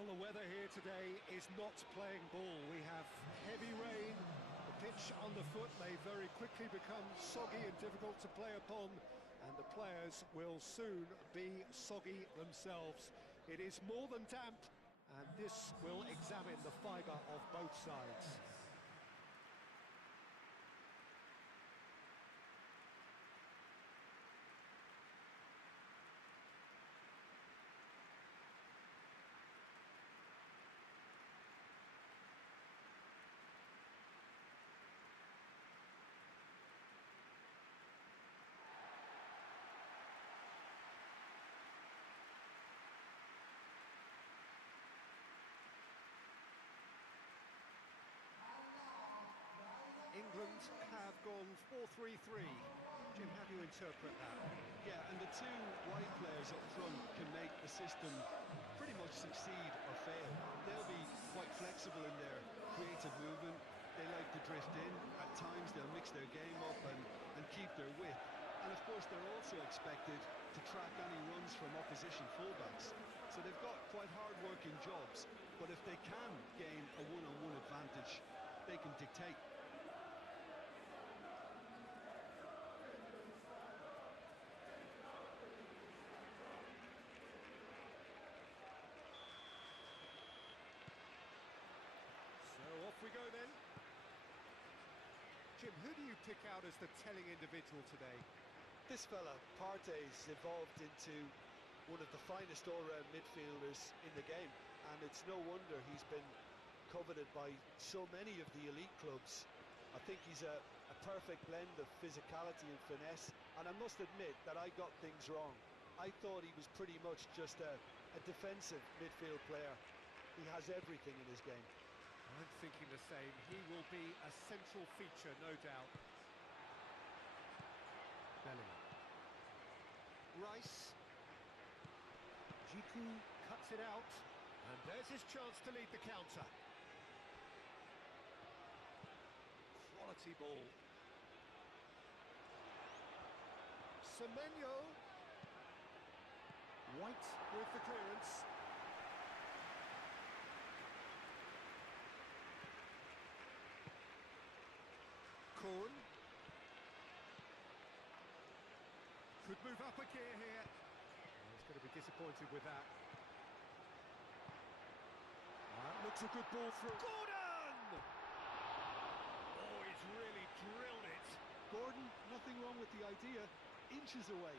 Well, the weather here today is not playing ball. We have heavy rain, the pitch underfoot may very quickly become soggy and difficult to play upon, and the players will soon be soggy themselves. It is more than damp, and this will examine the fibre of both sides. England have gone 4-3-3. Jim, how do you interpret that? Yeah, and the two wide players up front can make the system pretty much succeed or fail. They'll be quite flexible in their creative movement. They like to drift in. At times they'll mix their game up and keep their width. And of course they're also expected to track any runs from opposition fullbacks. So they've got quite hard-working jobs, but if they can gain a one-on-one advantage, they can dictate. So off we go then. Jim, who do you pick out as the telling individual today? This fella, Partey's evolved into one of the finest all-round midfielders in the game, and it's no wonder he's been coveted by so many of the elite clubs. I think he's a perfect blend of physicality and finesse, and I must admit that I got things wrong. I thought he was pretty much just a defensive midfield player. He has everything in his game. I'm thinking the same. He will be a central feature, no doubt. Bellingham. Rice. Jiku cuts it out. And there's his chance to lead the counter. Quality ball. Semenyo. White with the clearance. Korn. Could move up a gear here. Oh, he's going to be disappointed with that. That looks a good ball through. Gordon! Oh, he's really drilled it. Gordon, nothing wrong with the idea. Inches away.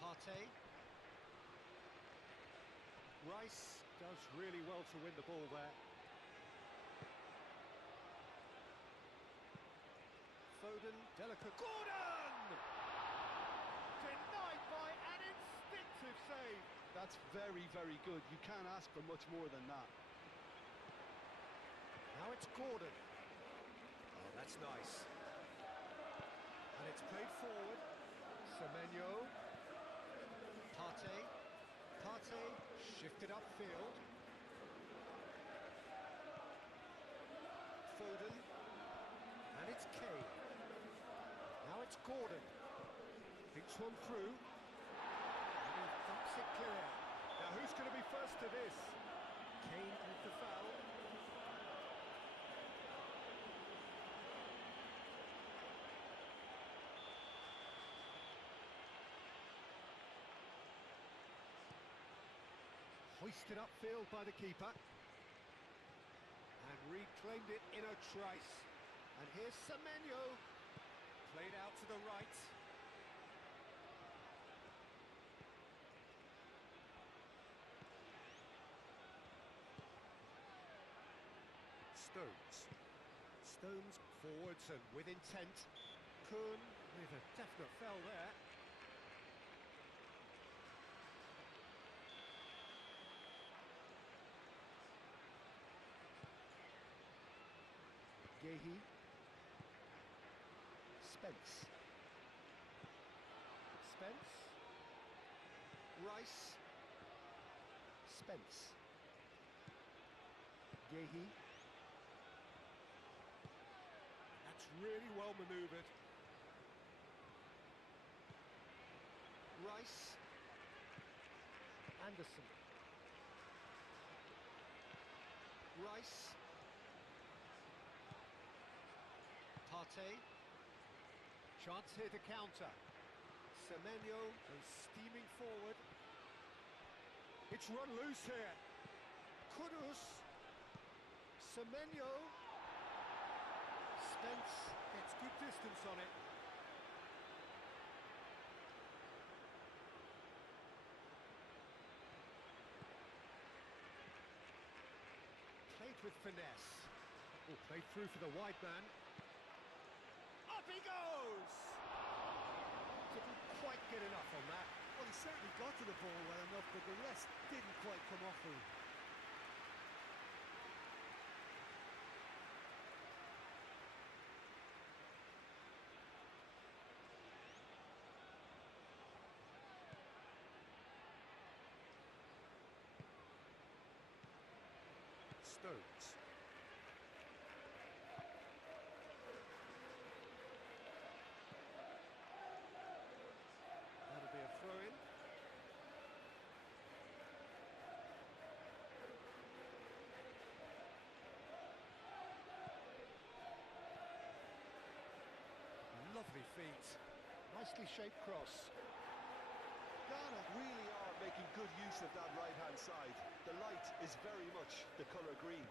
Partey. Rice does really well to win the ball there. Foden, delicate. Gordon! Denied by an instinctive save. That's very, very good. You can't ask for much more than that. Now it's Gordon. Oh, that's nice. And it's played forward. Semenyo. Partey shifted upfield. Foden. And it's Kane. Now it's Gordon. Thinks one through. And he thumps it clear. Now who's going to be first to this? Kane with the foul. Hoisted upfield by the keeper. And reclaimed it in a trice. And here's Semenyo. Played out to the right. Stones forwards and with intent. Kuhn with a definite foul there. Gehi. Spence. Spence. Rice. Spence. Yehi. That's really well manoeuvred. Rice. Anderson. Rice. Karte. Chance here to counter. Semenyo goes steaming forward. It's run loose here. Kudus. Semenyo. Spence gets good distance on it. Played with finesse. Oh, played through for the wide man. Up he goes! Didn't quite get enough on that. Well, he certainly got to the ball well enough, but the rest didn't quite come off for him. Stones. That'll be a throw-in. Lovely feet. Nicely shaped cross. Ghana really are making good use of that right-hand side. The light is very much the colour green.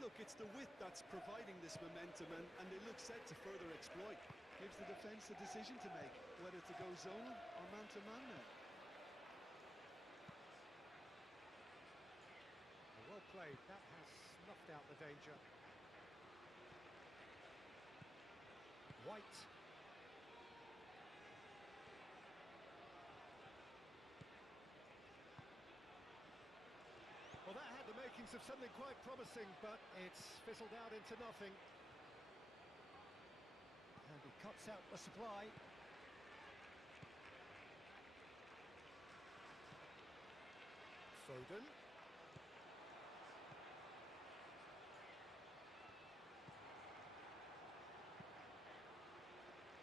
Look, it's the width that's providing this momentum, and they look set to further exploit. Gives the defence a decision to make, whether to go zonal or man-to-man now. Well played. That has snuffed out the danger. White. Well, that had the makings of something quite promising, but it's fizzled out into nothing. And he cuts out the supply. Foden.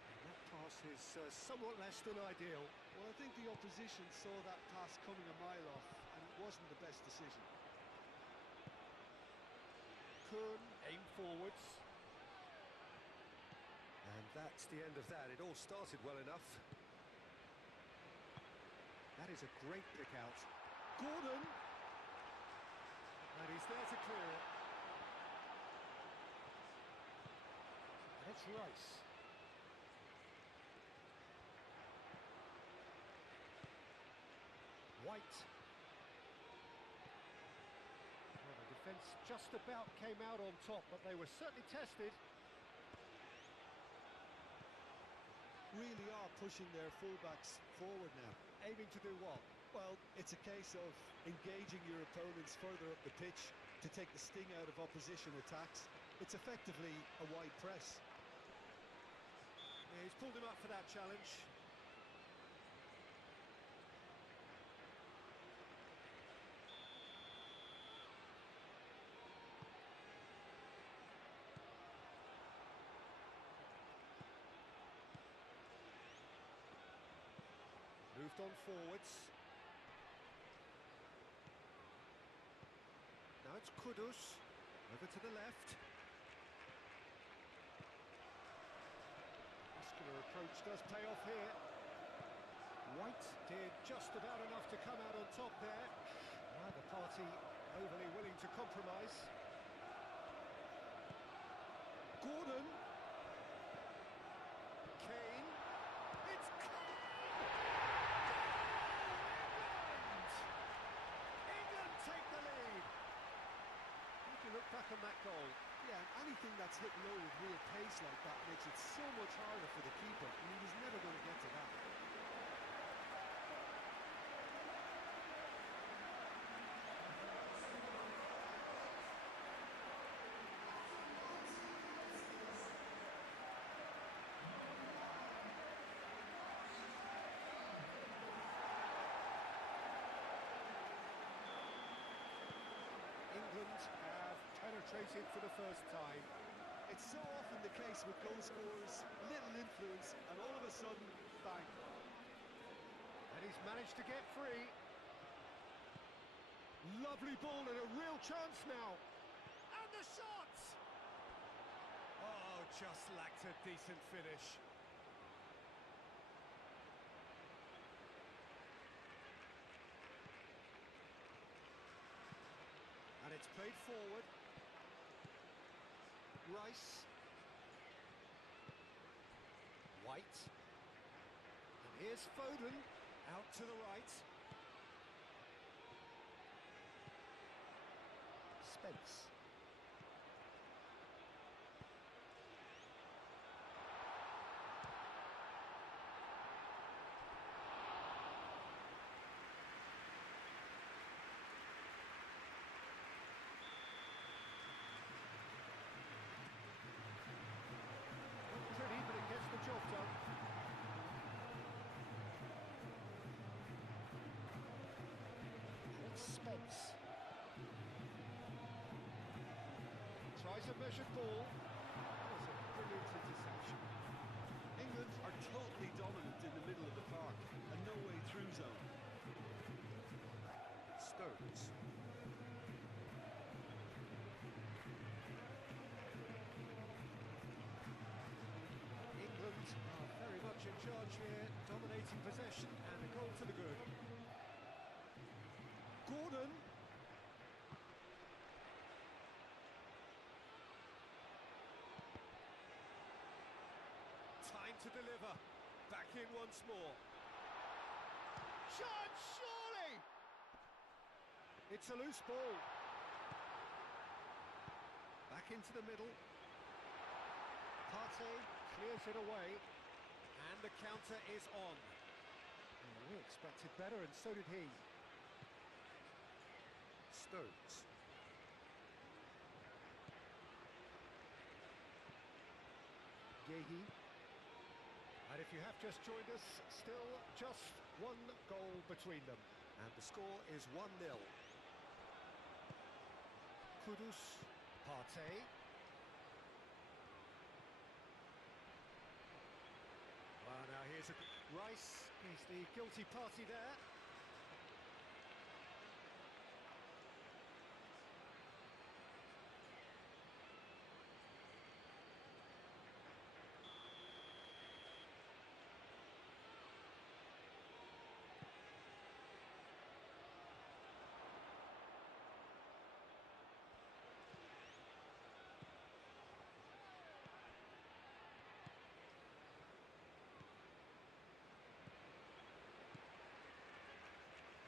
And that pass is somewhat less than ideal. Well, I think the opposition saw that pass coming a mile off, and it wasn't the best decision. Kuhn, aim forwards. And that's the end of that. It all started well enough. That is a great pick out. Gordon! And he's there to clear it. And it's Rice. White. Well, the defence just about came out on top, but they were certainly tested. Really are pushing their fullbacks forward now. Aiming to do what? Well, it's a case of engaging your opponents further up the pitch to take the sting out of opposition attacks. It's effectively a wide press. Yeah, he's pulled him up for that challenge. Moved on forwards. Now it's Kudus. Over to the left. Muscular approach does pay off here. White did just about enough to come out on top there. Neither party overly willing to compromise. Gordon. Kane. It's England take the lead. If you look back on that goal. Yeah, and anything that's hit low with real pace like that makes it so much harder for the keeper, and he was never going to get to that. concentrated for the first time. It's so often the case with goal scorers, little influence, and all of a sudden, bang. And he's managed to get free. Lovely ball and a real chance now. And the shot! Oh, just lacked a decent finish. And it's played forward. Rice. White. And here's Foden, out to the right. Spence. Pretty, but it gets the job done. It's Spence. Tries a measured ball. That was a brilliant interception. England are totally dominant in the middle of the park, and no way through zone. Stones. England are very much in charge here, dominating possession and a goal to the good. Gordon. Time to deliver. Back in once more. Shot, surely! It's a loose ball. Back into the middle. Karte clears it away. And the counter is on. Oh, we expected better, and so did he. Stones. Guyz. And if you have just joined us, still just one goal between them. And the score is 1-0. Kudus, Partey. Well, now here's Rice is the guilty party there.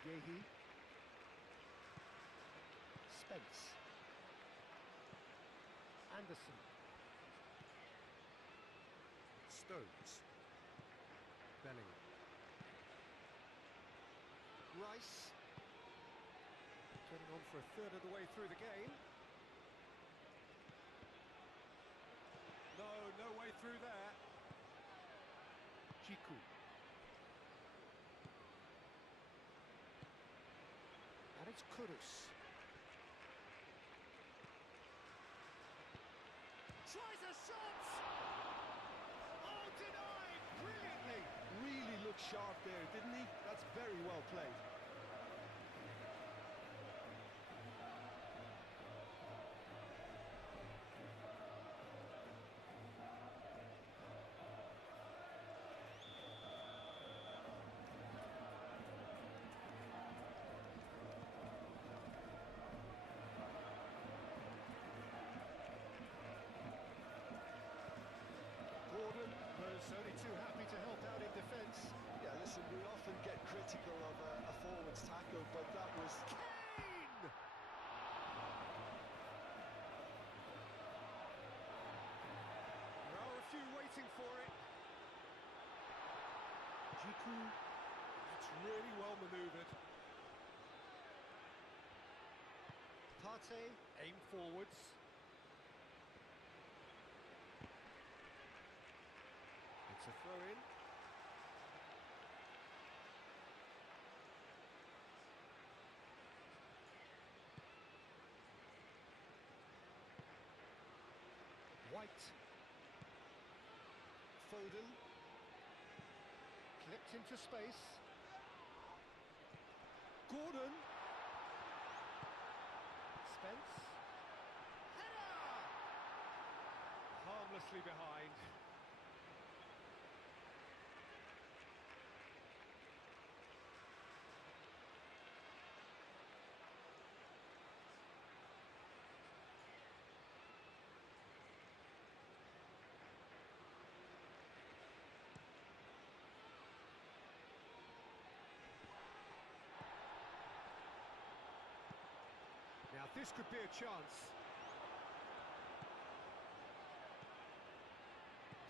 Guyz. Spence. Anderson. Stones. Bellingham. Rice. Getting on for a third of the way through the game. No way through there. Shaquib. And it's Kudus. Tries a shot! Oh, denied! Brilliantly! Really looked sharp there, didn't he? That's very well played. Gordon was only too happy to help out in defence. Yeah, listen, we often get critical of a forward's tackle, but that was... Kane! There are a few waiting for it. Jiku, that's really well manoeuvred. Partey, aim forwards. It's a throw-in. Foden. Clipped into space. Gordon. Spence. Header! Harmlessly behind. Now this could be a chance.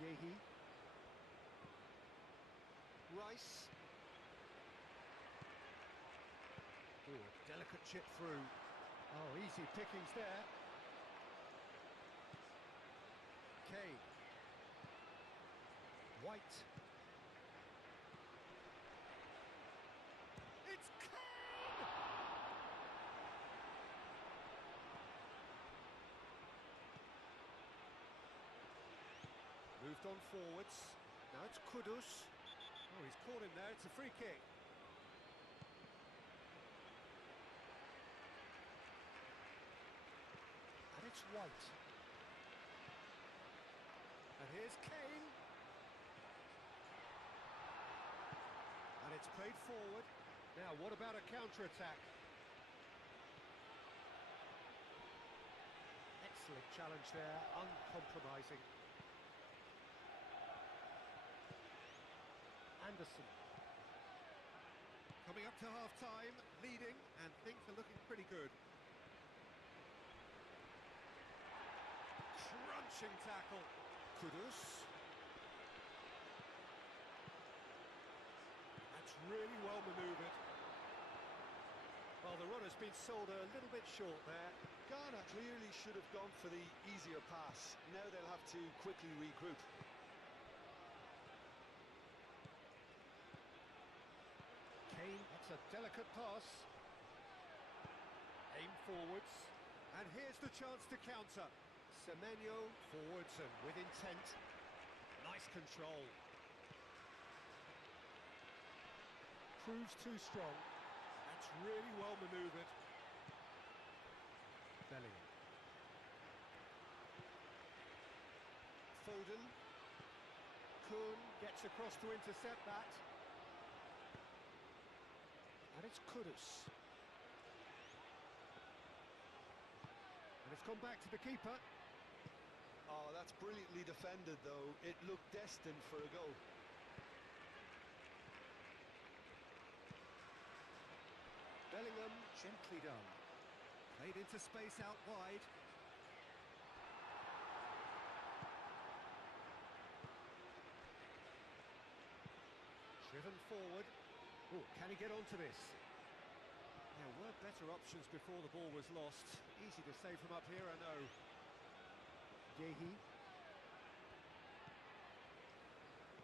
Yehi. Rice. Oh, a delicate chip through. Oh, easy pickings there. Kane. White. It's Kane! Moved on forwards. Now it's Kudus. Oh, he's caught him there. It's a free kick. And it's White. And here's Kane. And it's played forward. Now, what about a counter-attack? Excellent challenge there, uncompromising. Anderson. Coming up to half-time, leading, and things are looking pretty good. Crunching tackle. Kudus. That's really well manoeuvred. Well, the run has been sold a little bit short there. Ghana clearly should have gone for the easier pass. Now they'll have to quickly regroup. Kane, that's a delicate pass. Aim forwards. And here's the chance to counter. Semenyo forwards and with intent. Nice control. Proves too strong. That's really well manoeuvred. Bellingham. Foden. Kuhn gets across to intercept that. And it's Kudus. And it's gone back to the keeper. Oh, that's brilliantly defended, though. It looked destined for a goal. Bellingham, gently done. Played into space out wide. Driven forward. Oh, can he get onto this? There were better options before the ball was lost. Easy to save from up here, I know. Yehi.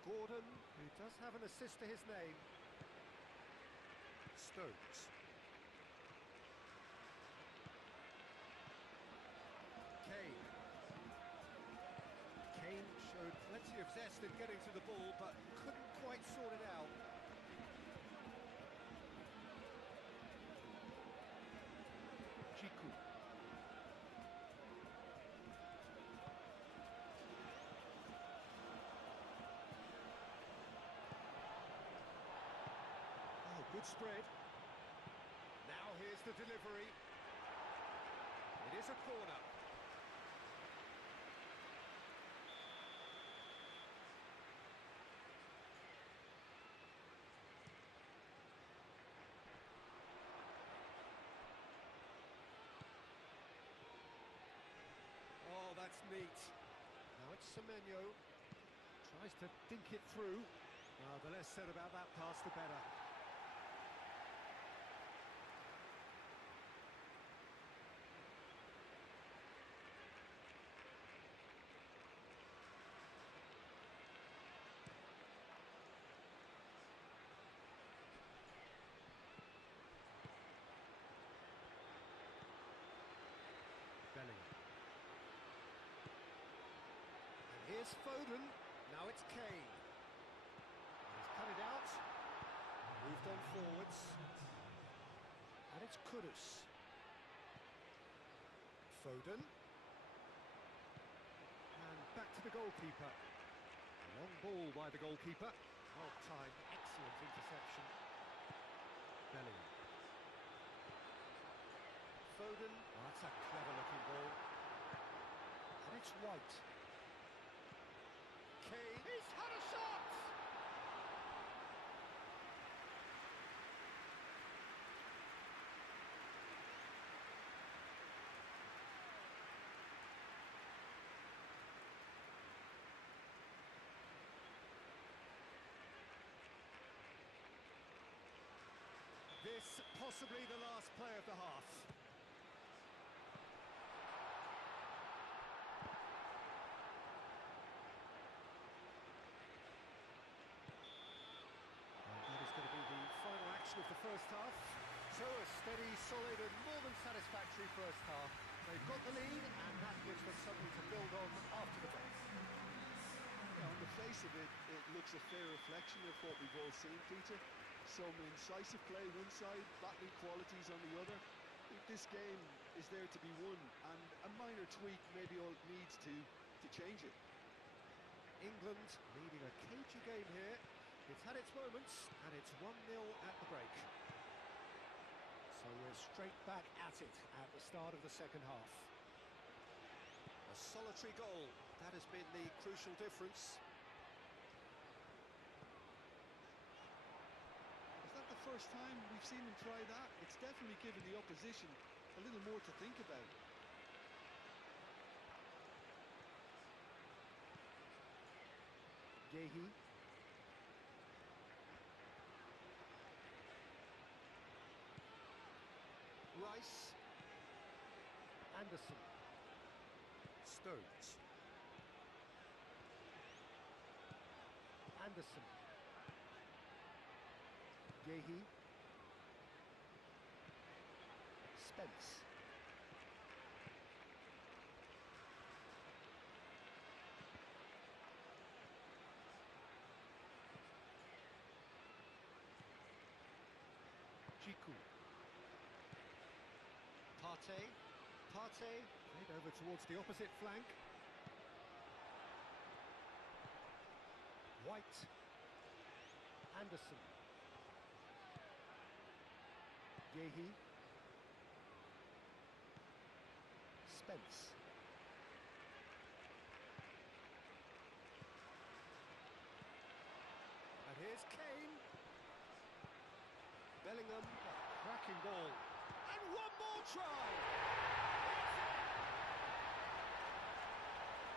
Gordon, who does have an assist to his name. Stones. Kane. Kane showed plenty of zest in getting to the ball, but couldn't quite sort it out. Chiku. Oh, good spread. Now here's the delivery. It is a corner. Oh, that's neat. Now it's Semenyo. Tries to dink it through. The less said about that pass, the better. Bellingham. And here's Foden. Now it's Kane. He's cut it out. Moved on forwards. And it's Kudus. Foden. And back to the goalkeeper. A long ball by the goalkeeper. Well timed, excellent interception. Bellingham. Foden. Oh, that's a clever looking ball. And it's White. Kane. He's had a shot! This possibly the last play of the half. And that is going to be the final action of the first half. So a steady, solid and more than satisfactory first half. They've got the lead and that gives them something to build on after the break. Yeah, on the face of it, it looks a fair reflection of what we've all seen, Peter. Some incisive play one side, battling qualities on the other. I think this game is there to be won, and a minor tweak maybe all it needs to change it. England leading a cagey game here. It's had its moments, and it's 1-0 at the break. So we're straight back at it at the start of the second half. A solitary goal, that has been the crucial difference. First time we've seen them try that, it's definitely given the opposition a little more to think about. Yehi. Rice. Anderson. Stones. Anderson. Yehi. Spence. Jiku. Partey. Partey played over towards the opposite flank. White. Anderson. Yehi. Spence. And here's Kane. Bellingham, cracking ball. And one more try!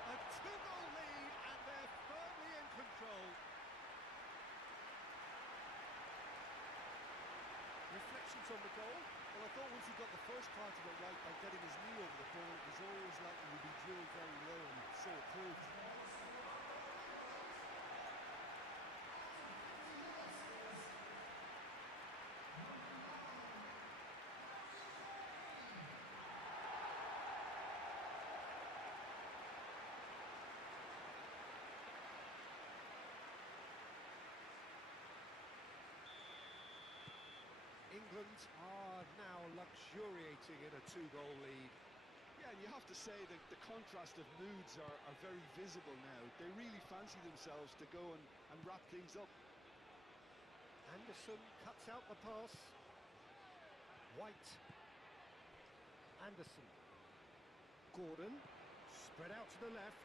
A two-goal lead and they're firmly in control. Reflections on the goal? Well, I thought once he got the first part of it right by getting his knee over the ball, it was always likely to be drilled very low, and so it proved. England are now luxuriating in a two-goal lead. Yeah, and you have to say that the contrast of moods are very visible now. They really fancy themselves to go and wrap things up. Anderson cuts out the pass. White. Anderson. Gordon. Spread out to the left.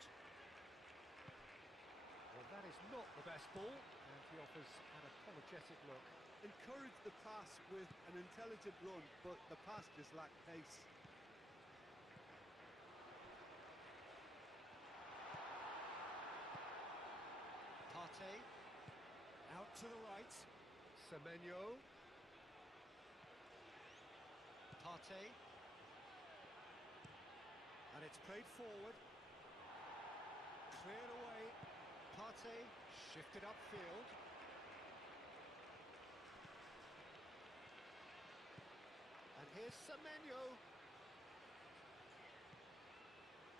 Well, that is not the best ball, and he offers an apologetic look. Encouraged the pass with an intelligent run, but the pass just lacked pace. Partey. Out to the right. Semenyo. Partey. And it's played forward. Cleared away. Partey shifted upfield. And here's Semenyo.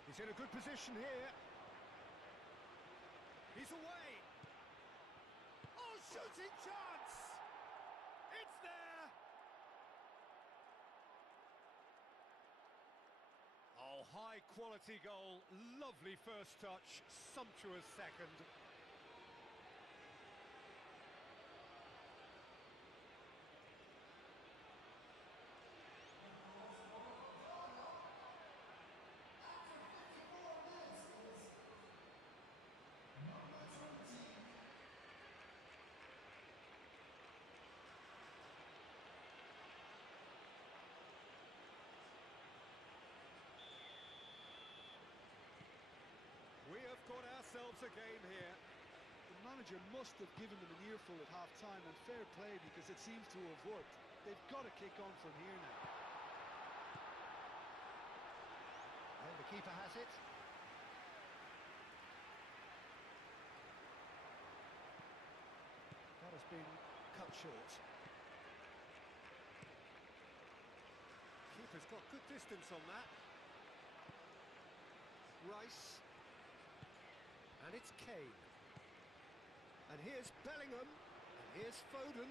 He's in a good position here. He's away. Oh, shooting chance! It's there! Oh, high quality goal, lovely first touch, sumptuous second. We have got ourselves a game here. The manager must have given them an earful at half-time, and fair play because it seems to have worked. They've got to kick on from here now. And the keeper has it. That has been cut short. Keeper's got good distance on that. Rice. And it's Kane. And here's Bellingham. And here's Foden.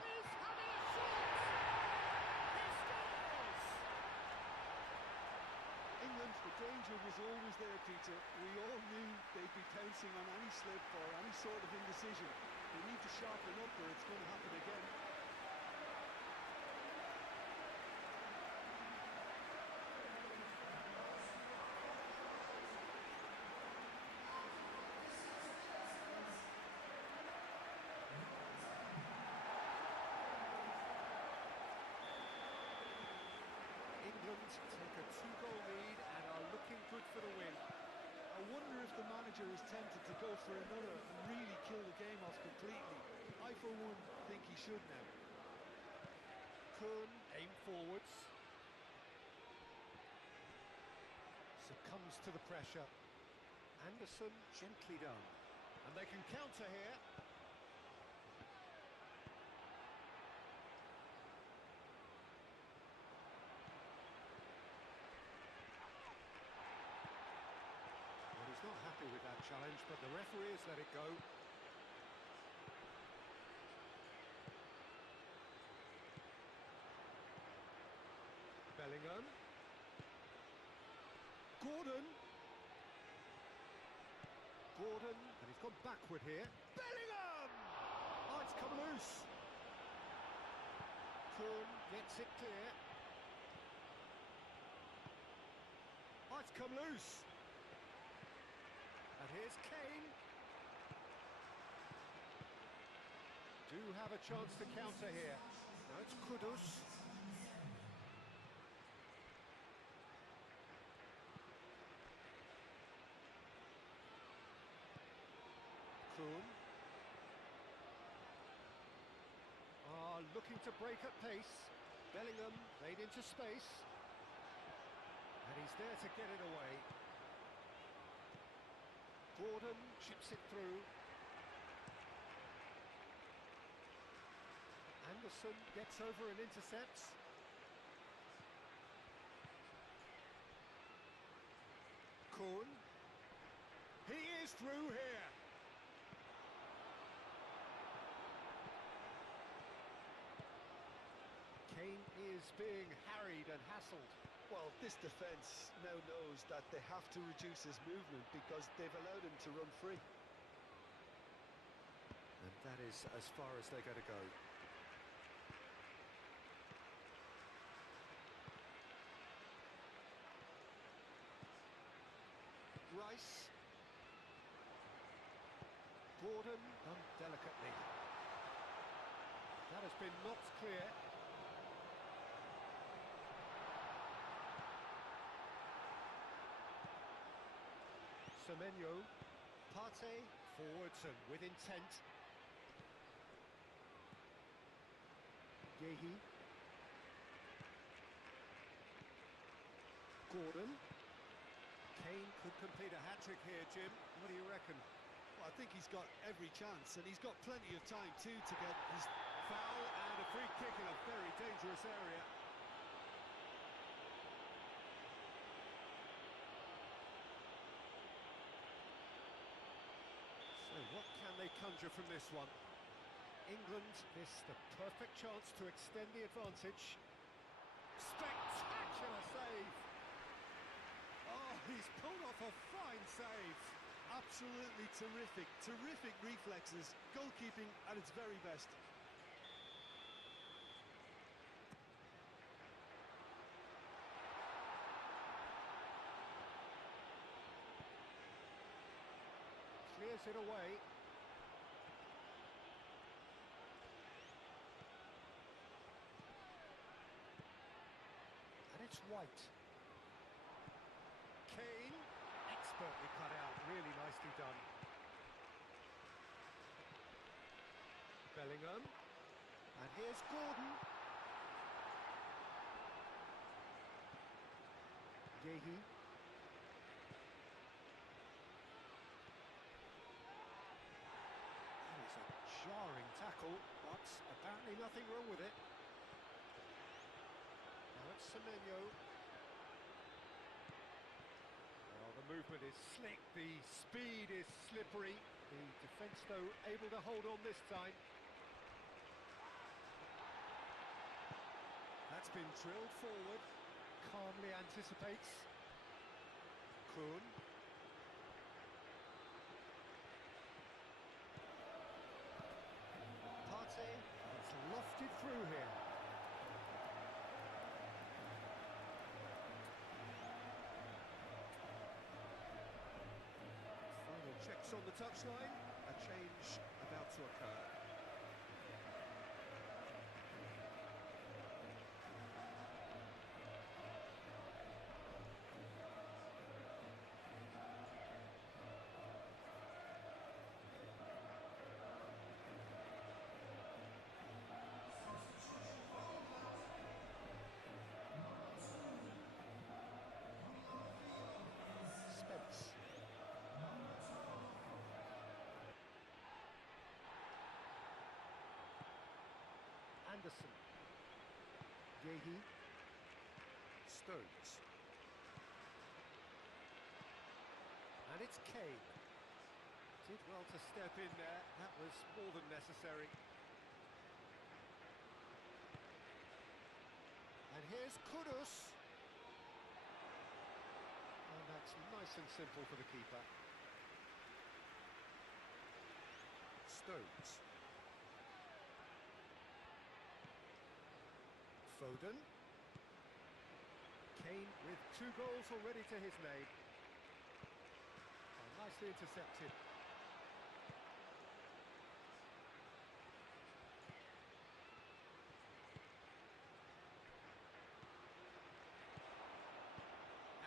He's having a shot! He scores! England, the danger was always there, Peter. We all knew they'd be pouncing on any slip or any sort of indecision. They need to sharpen up or it's going to happen again. England take a 2-goal lead and are looking good for the win. I wonder if the manager is tempted to go for another and really kill the game off completely. I, for one, think he should now. Kuhn aim forwards. Succumbs to the pressure. Anderson gently done. And they can counter here. He's not happy with that challenge, but the referee has let it go. Bellingham. Gordon. And he's gone backward here. Bellingham! Oh, it's come loose. Kuhn gets it clear. Oh, it's come loose. And here's Kane. Do have a chance to counter here. Now it's Kudus. Kuhn. Looking to break at pace. Bellingham laid into space. And he's there to get it away. Gordon chips it through. Anderson gets over and intercepts. Kuhn. He is through here. Kane is being harried and hassled. Well, this defence now knows that they have to reduce his movement because they've allowed him to run free. And that is as far as they're going to go. Rice. Gordon done delicately. That has been knocked clear. Semenyo, Partey, forwards and with intent. Yehi. Gordon. Kane could complete a hat-trick here, Jim. What do you reckon? Well, I think he's got every chance, and he's got plenty of time too to get his Foul and a free kick in a very dangerous area. they conjure from this one? England missed the perfect chance to extend the advantage. Spectacular save! Oh, he's pulled off a fine save. Absolutely terrific, terrific reflexes, goalkeeping at its very best. Clears it away. And it's White. Kane, expertly cut out, really nicely done. Bellingham, and here's Gordon. Yehi. That is a jarring tackle, but apparently nothing wrong with it. Now it's Semenyo. Well, the movement is slick, the speed is slippery. The defence, though, able to hold on this time. That's been drilled forward. Calmly anticipates. Kuhn. Karte. It's lofted through here. Final checks on the touchline. A change about to occur. Anderson. Yehi. Stones. And it's Kane. Did well to step in there. That was more than necessary. And here's Kudus. And that's nice and simple for the keeper. Stones. Foden. Kane with 2 goals already to his name. Oh, nicely intercepted.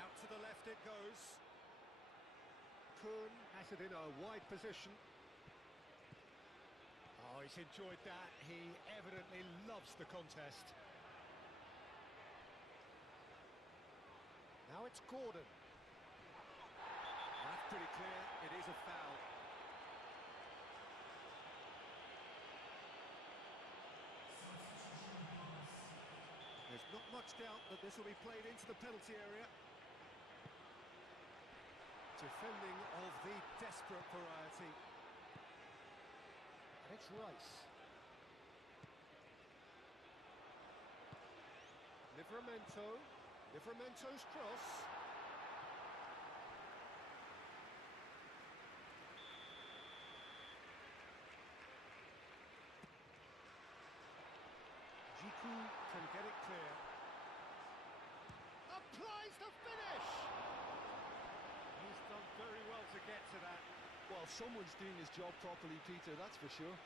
Out to the left it goes. Kuhn has it in a wide position. Oh, he's enjoyed that. He evidently loves the contest. Now it's Gordon. That's pretty clear, it is a foul. There's not much doubt that this will be played into the penalty area. Defending of the desperate variety. And it's Rice. Livramento's cross. Jiku can get it clear. Applies the finish! He's done very well to get to that. Well, someone's doing his job properly, Peter, that's for sure.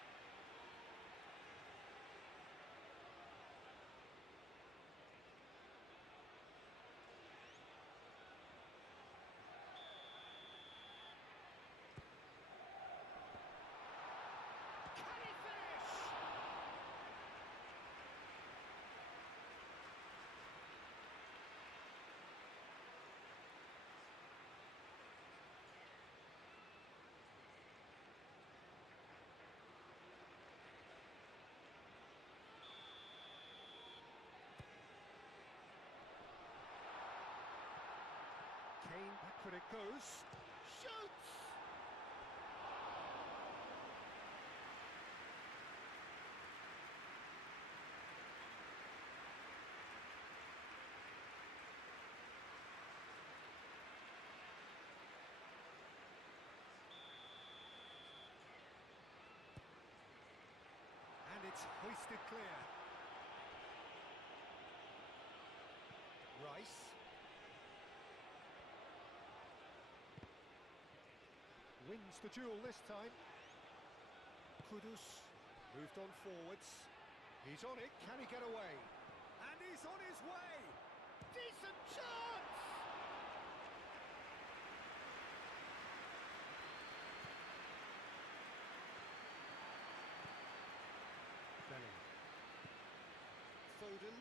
Kane, backward it goes. Shoots! It's hoisted clear. Rice. Wins the duel this time. Kudus moved on forwards. He's on it, can he get away? And he's on his way! Decent chance! Belling. Foden.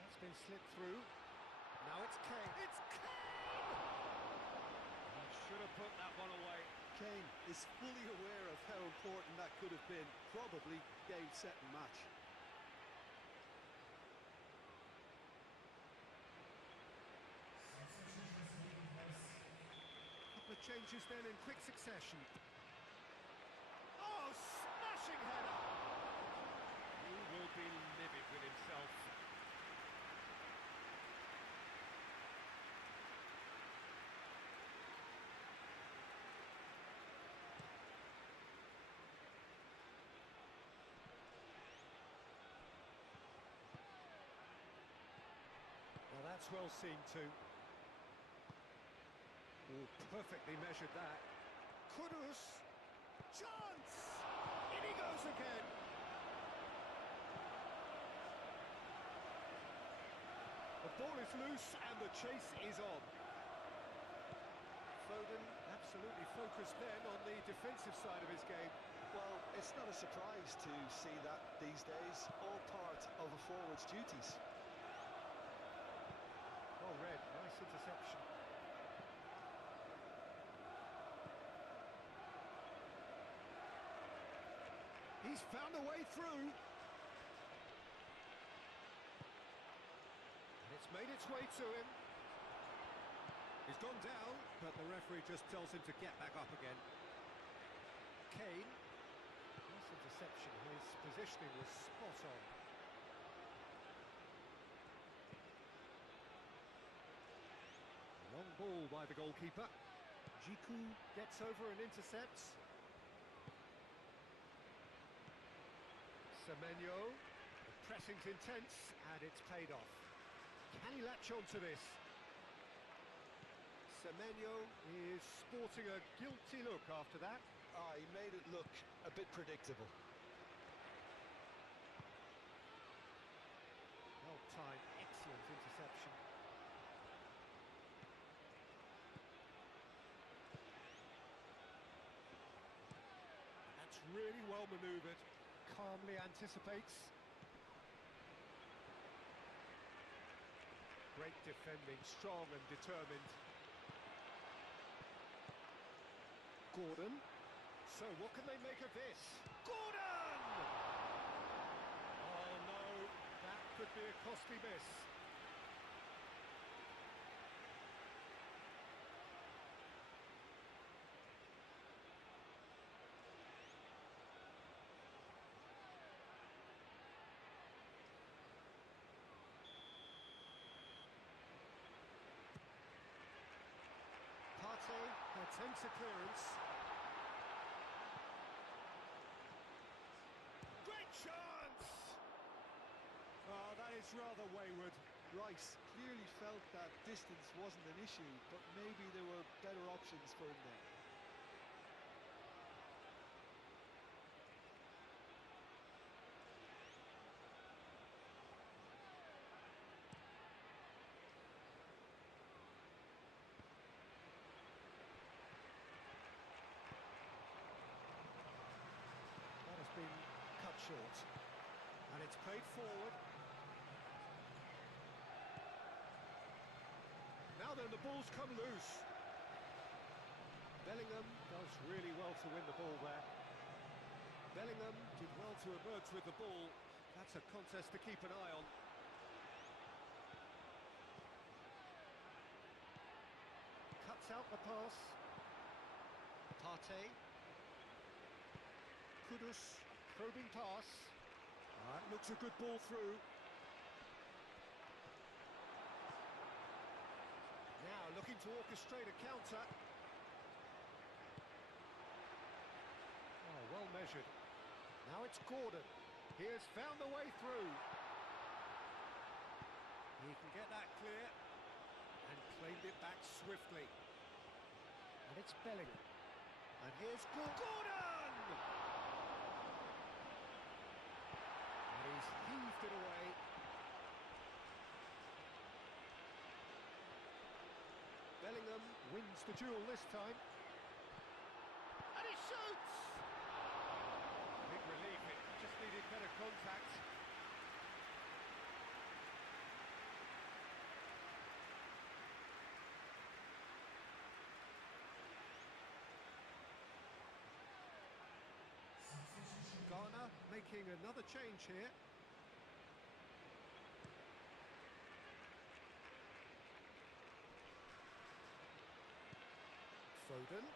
That's been slipped through. Now it's Kane. It's Kane! He should have put that one away. Kane is fully aware of how important that could have been. Probably game, set and match. Couple of changes then in quick succession. Oh, smashing header! He will be livid with himself. Well, that's well seen too. Oh, perfectly measured that. Kudus! Chance! In he goes again! The ball is loose and the chase is on. Foden absolutely focused then on the defensive side of his game. Well, it's not a surprise to see that these days, all part of a forward's duties. Well read, nice interception. He's found a way through. And it's made its way to him. He's gone down, but the referee just tells him to get back up again. Kane. Nice interception. His positioning was spot on. Long ball by the goalkeeper. Jiku gets over and intercepts. Semenyo. The pressing's intense and it's paid off. Can he latch on to this? Semenyo is sporting a guilty look after that. He made it look a bit predictable. Well timed, excellent interception. That's really well manoeuvred. Calmly anticipates. Great defending, strong and determined. Gordon. So what can they make of this? Gordon! Oh no, that could be a costly miss. Karte attempts a clearance. Great chance! Oh, that is rather wayward. Rice clearly felt that distance wasn't an issue, but maybe there were better options for him there. That has been cut short. And it's played forward. Now then, the ball's come loose. Bellingham does really well to win the ball there. Bellingham did well to emerge with the ball. That's a contest to keep an eye on. Cuts out the pass. Partey. Kudus, probing pass. That looks a good ball through. Now looking to orchestrate a counter. Oh, well measured. Now it's Gordon. He has found the way through. He can get that clear and claimed it back swiftly. And it's Bellingham. And here's Gordon! And he's heaved it away. Bellingham wins the duel this time. And he shoots! Big relief, it just needed better contact. Karna making another change here. Foden.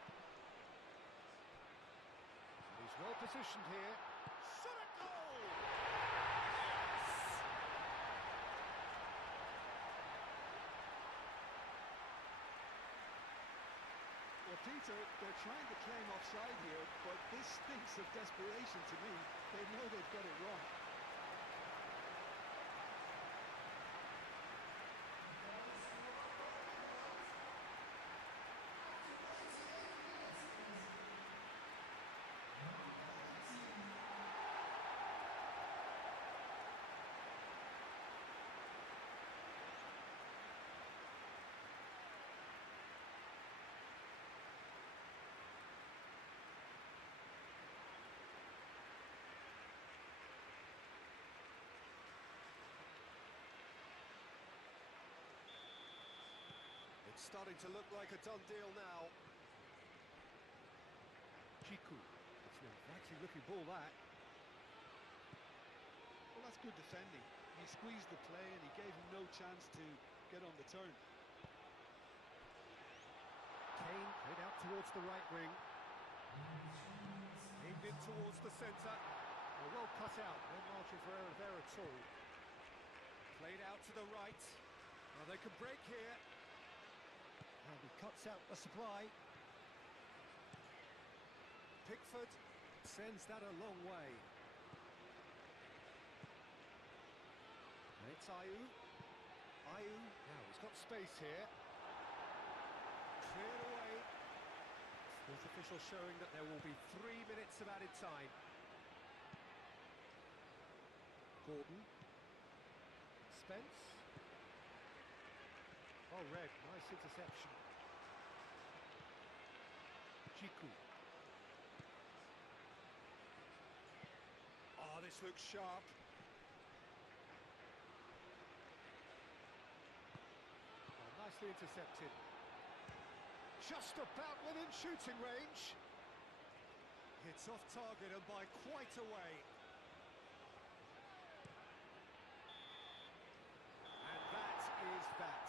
He's well positioned here. Shot a goal! Yes! Well, Peter, they're trying to claim offside here, but this stinks of desperation to me. They know they've got it wrong. It's starting to look like a done deal now. Shaquib. It's an inviting looking ball, that. Well, that's good defending. He squeezed the play and he gave him no chance to get on the turn. Kane played out towards the right wing. Aimed in towards the centre. Well cut out, no margin for error there at all. Played out to the right. Well, they can break here. And he cuts out the supply. Pickford sends that a long way. And it's Aye. Aye, now he's got space here. Cleared away. Fourth official showing that there will be 3 minutes of added time. Gordon. Spence. Oh, Red, nice interception. Shaquib. Oh, this looks sharp. Oh, nicely intercepted. Just about within shooting range. Hits off target and by quite a way. And that is that.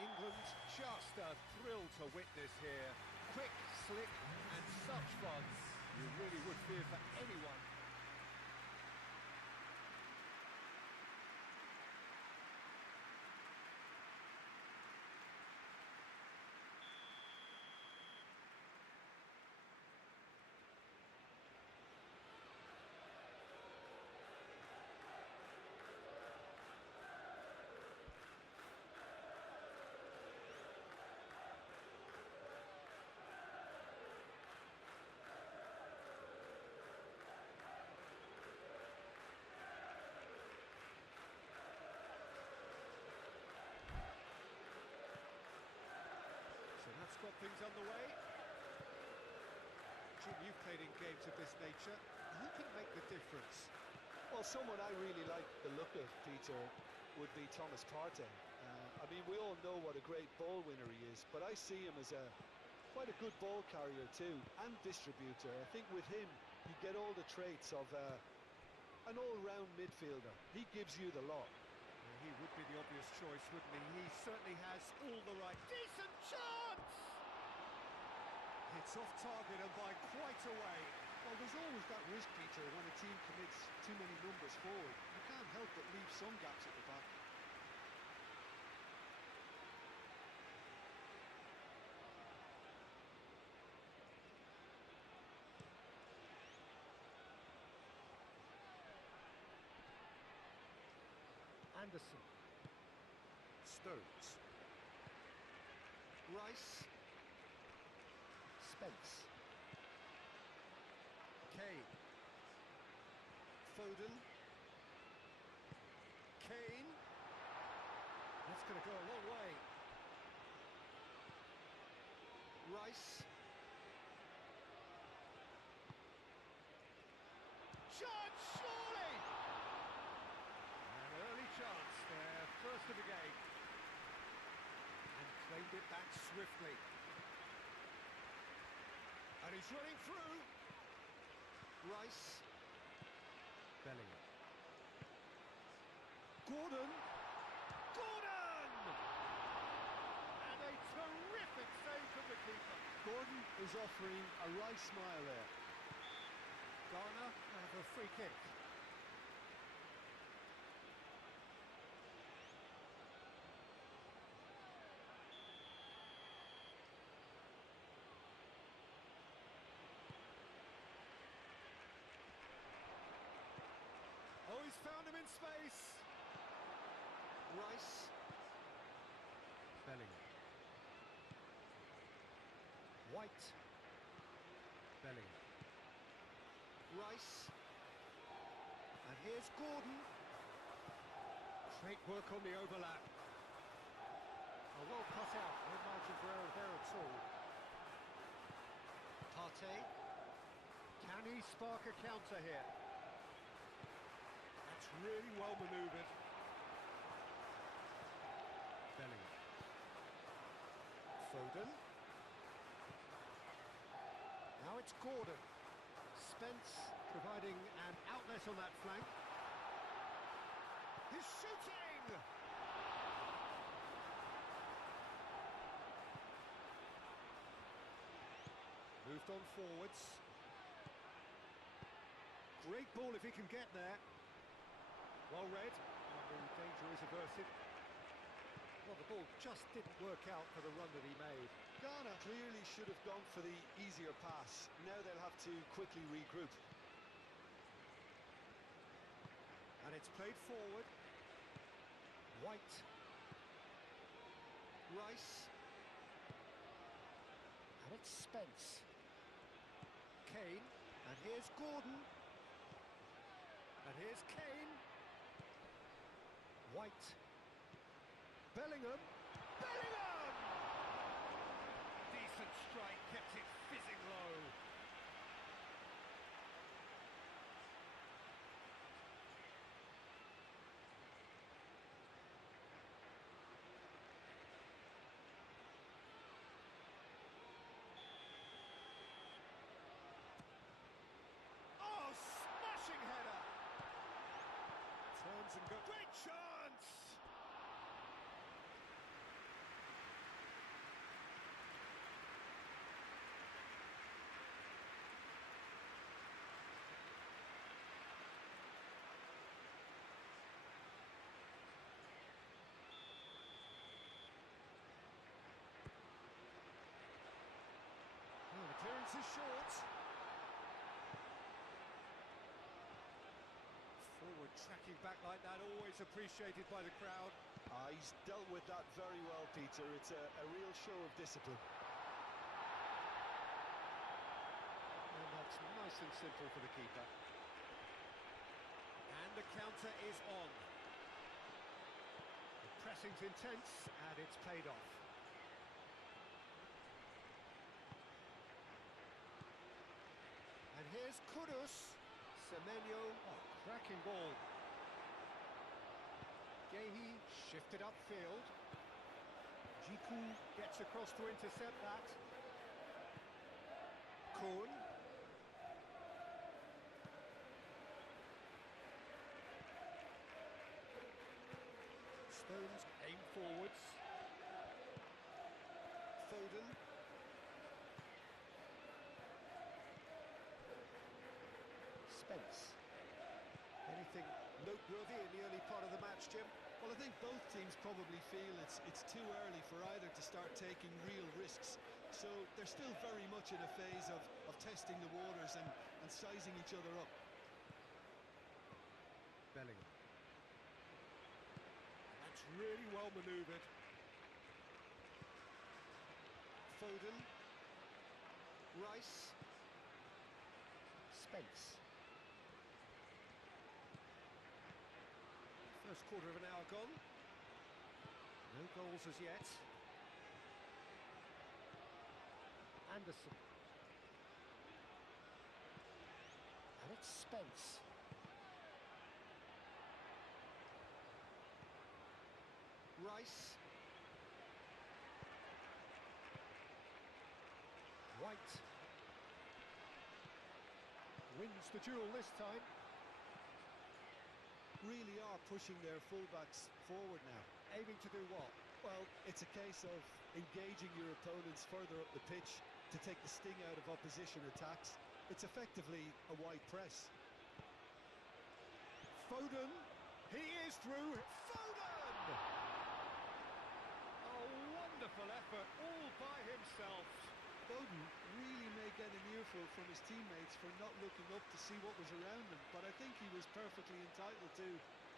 England just a thrill to witness here. Quick, slick and such fun. You really would fear for anyone. Got things underway. Jim, you've played in games of this nature. Who can make the difference? Well, someone I really like the look of, Peter, would be Thomas Partey. I mean, we all know what a great ball winner he is, but I see him as quite a good ball carrier too, and distributor. I think with him, you get all the traits of an all-round midfielder. He gives you the lot. Well, he would be the obvious choice, wouldn't he? He certainly has all the right... Decent chance! Hits off target and by quite a way. Well, there's always that risk, Peter, when a team commits too many numbers forward. You can't help but leave some gaps at the back. Anderson. Stones. Rice. Spence. Kane. Foden. Kane. That's going to go a long way. Rice. Chance, surely! An early chance there, first of the game. And claimed it back swiftly. And he's running through. Rice. Bellingham. Gordon. Gordon! And a terrific save from the keeper. Gordon is offering a right smile there. Garner have a free kick. Oh, he's found him in space. Rice. Bellingham. White. Bellingham. Rice. And here's Gordon. Great work on the overlap. A well cut out, no margin for error there at all. Karte. Can he spark a counter here? That's really well manoeuvred. Bellingham. Foden. Now it's Gordon. Spence providing an outlet on that flank. He's shooting! Moved on forwards. Great ball if he can get there. Well read, and the danger is averted. Well, the ball just didn't work out for the run that he made. Ghana clearly should have gone for the easier pass. Now they'll have to quickly regroup. And it's played forward. White. Rice. And it's Spence. Kane. And here's Gordon. And here's Kane. White. Bellingham. Bellingham! Decent strike, kept it fizzing low. Oh, smashing header! Turns and goes. Great chance! Oh, the clearance is short. Forward tracking back like that, always appreciated by the crowd. He's dealt with that very well, Peter. It's a real show of discipline. And that's nice and simple for the keeper. And the counter is on. The pressing's intense, and it's paid off. And here's Kudus. Semenyo, oh, cracking ball. Gehi shifted upfield. Jiku gets across to intercept that. Kuhn. Stones aim forwards. Foden. Spence. Anything noteworthy in the early part of the match, Jim? Well, I think both teams probably feel it's too early for either to start taking real risks. So they're still very much in a phase of testing the waters and sizing each other up. Bellingham. really well manoeuvred. Foden. Rice. Spence. First quarter of an hour gone. No goals as yet. Anderson. And it's Spence. Rice. White wins the duel this time. Really are pushing their fullbacks forward now. Aiming to do what? Well, it's a case of engaging your opponents further up the pitch to take the sting out of opposition attacks. It's effectively a wide press. Foden, he is through. Foden! A wonderful effort all by himself. Foden really may get an earful from his teammates for not looking up to see what was around him, but I think he was perfectly entitled to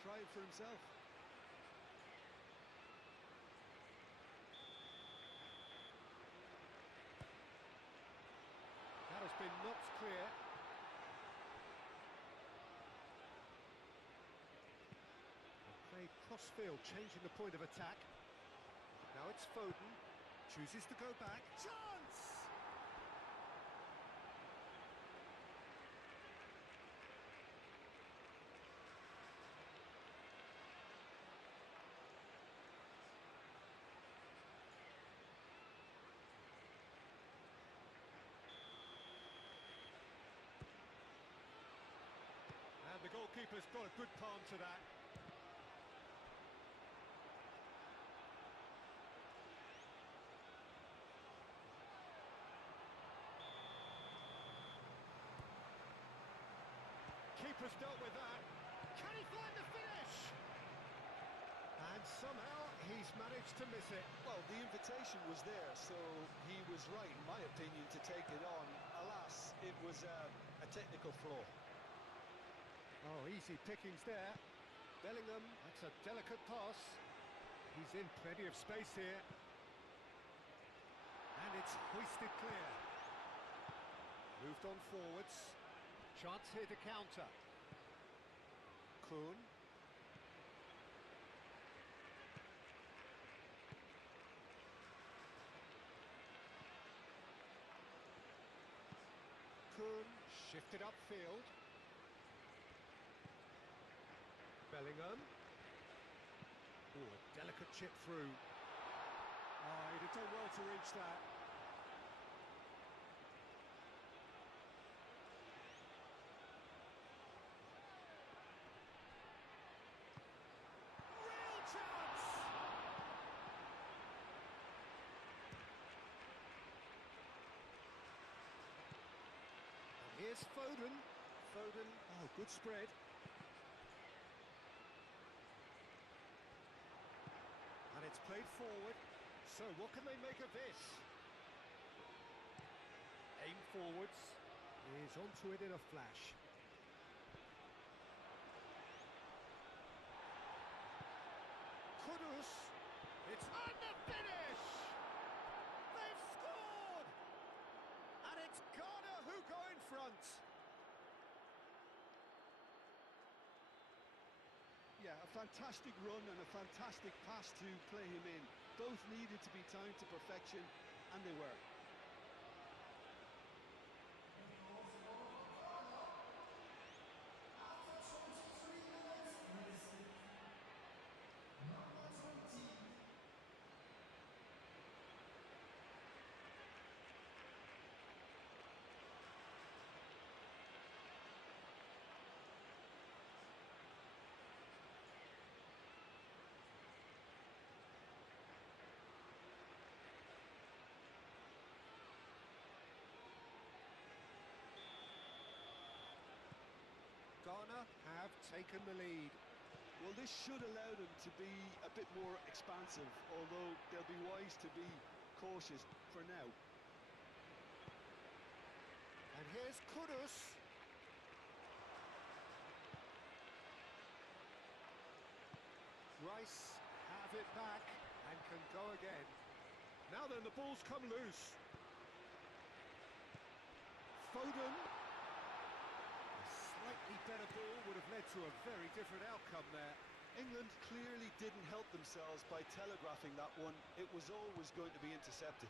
try it for himself. That has been knocked clear. And played cross-field, changing the point of attack. Now it's Foden, chooses to go back. Chance! And the goalkeeper's got a good palm to that. Keeper's dealt with that. Can he find the finish? And somehow he's managed to miss it. Well, the invitation was there, so he was right, in my opinion, to take it on. Alas, it was a technical flaw. Oh, easy pickings there. Bellingham, that's a delicate pass. He's in plenty of space here. And it's hoisted clear. Moved on forwards. Chance here to counter. Kuhn. Kuhn shifted upfield. Bellingham. Oh, a delicate chip through. Oh, he'd have done well to reach that. Real chance! And here's Foden. Foden, oh, good spread. And it's played forward. So what can they make of this? Aim forwards. Is onto it in a flash. Kudus. It's on the finish! They've scored! And it's Karna who go in front. Yeah, a fantastic run and a fantastic pass to play him in. Both needed to be timed to perfection, and they were. Ghana have taken the lead. Well, this should allow them to be a bit more expansive, although they'll be wise to be cautious for now. And here's Kudus. Rice have receives it back and can go again. Now then, the ball's come loose. Foden. A slightly better ball would have led to a very different outcome there. England clearly didn't help themselves by telegraphing that one. It was always going to be intercepted.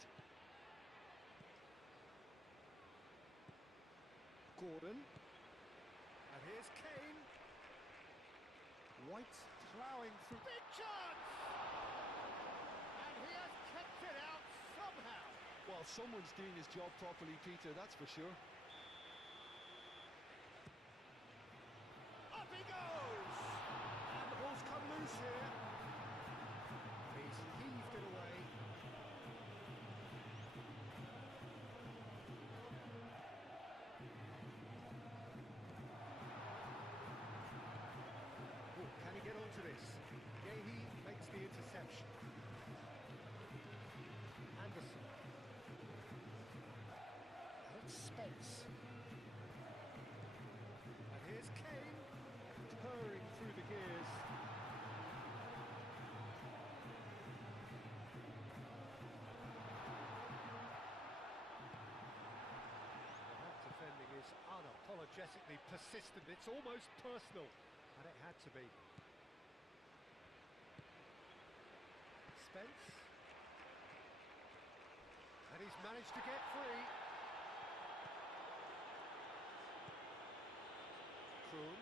Gordon. And here's Kane. White ploughing through. Big chance! And he has kept it out somehow. Well, someone's doing his job properly, Peter, that's for sure. Up he goes! And the ball's come loose here. He's heaved it away. Oh, can he get onto this? Guyz makes the interception. Anderson. And it's Spence. And here's Kane, purring through the gears. Well, that defending is unapologetically persistent. It's almost personal, and it had to be. Spence. And he's managed to get free. Kroon.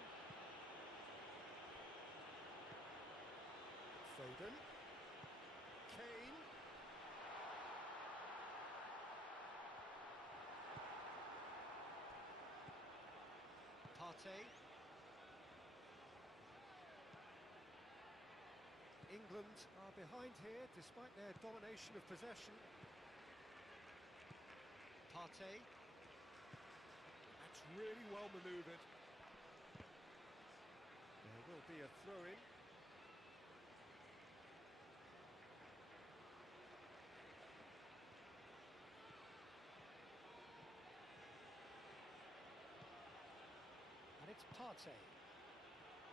Foden. Kane. Partey. England are behind here despite their domination of possession. Partey. That's really well manoeuvred. There will be a throw-in. And it's Partey.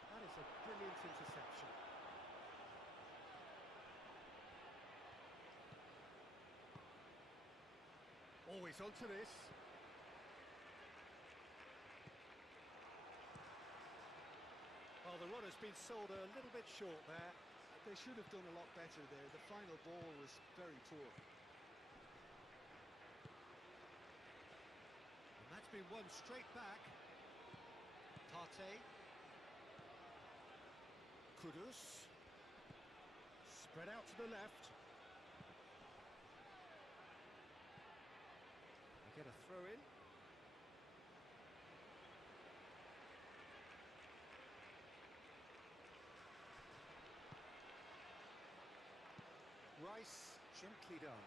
That is a brilliant interception. Always onto this. Well, the run has been sold a little bit short there. They should have done a lot better there. The final ball was very poor. And that's been won straight back. Partey. Kudus. Spread out to the left. They get a throw in. Rice, gently done.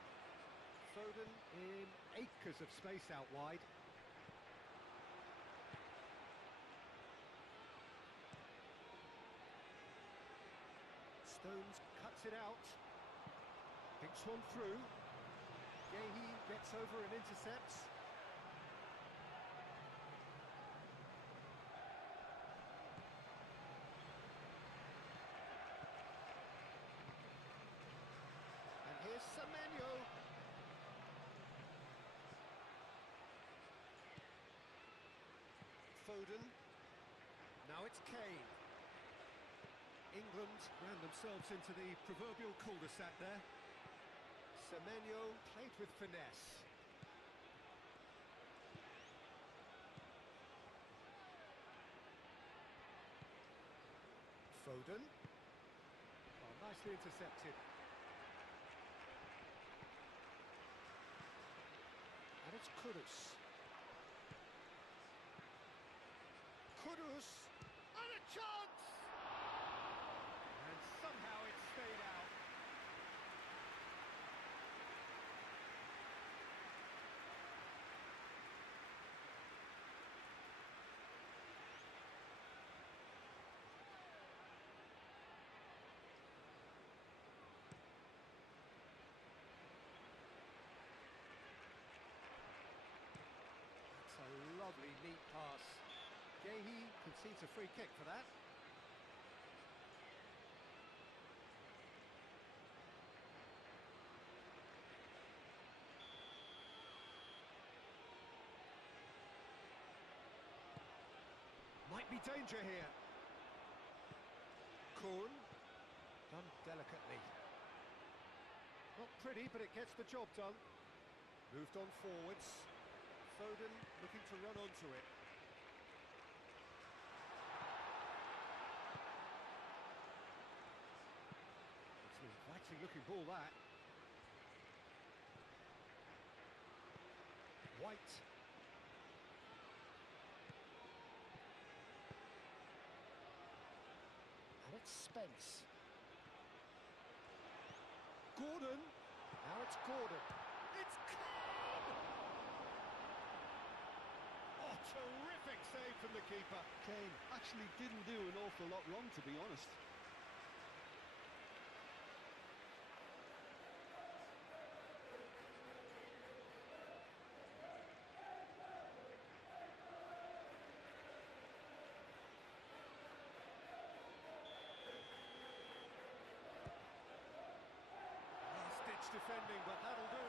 Foden in acres of space out wide. Stones cuts it out. Picks one through. Guyz gets over and intercepts. And here's Semenyo. Foden. Now it's Kane. England ran themselves into the proverbial cul-de-sac there. Semenyo played with finesse. Foden. Oh, nicely intercepted. And it's Kudus. Kudus. And a chance! And somehow it stayed out. That's a lovely, neat pass. Guyz concedes a free kick for that. be danger here. Kuhn, done delicately. Not pretty, but it gets the job done. Moved on forwards. Foden looking to run onto it. It's an inviting looking ball, that. White. And it's Spence. Gordon. Now it's Gordon. It's Kane! Oh, terrific save from the keeper. Kane actually didn't do an awful lot wrong, to be honest. Defending, but that'll do.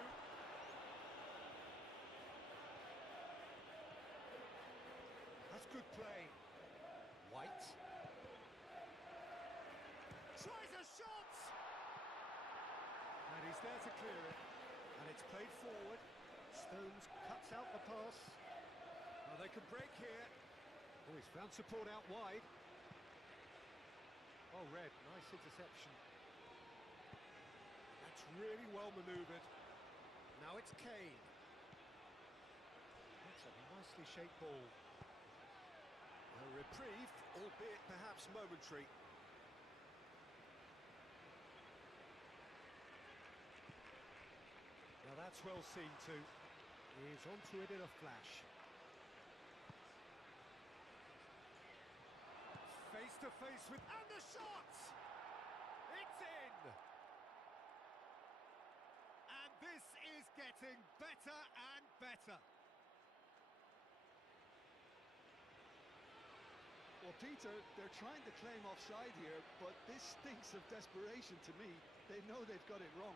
That's good play. White. Tries a shot! And he's there to clear it. And it's played forward. Stones cuts out the pass. Oh, they can break here. Oh, he's found support out wide. Oh, Red, nice interception. That's really well manoeuvred. Now it's Kane. That's a nicely shaped ball. A reprieve, albeit perhaps momentary. Now that's well seen too. He's onto it in a flash. Face to face with... And the shot! It's in! This is getting better and better. Well, Peter, they're trying to claim offside here, but this stinks of desperation to me. They know they've got it wrong.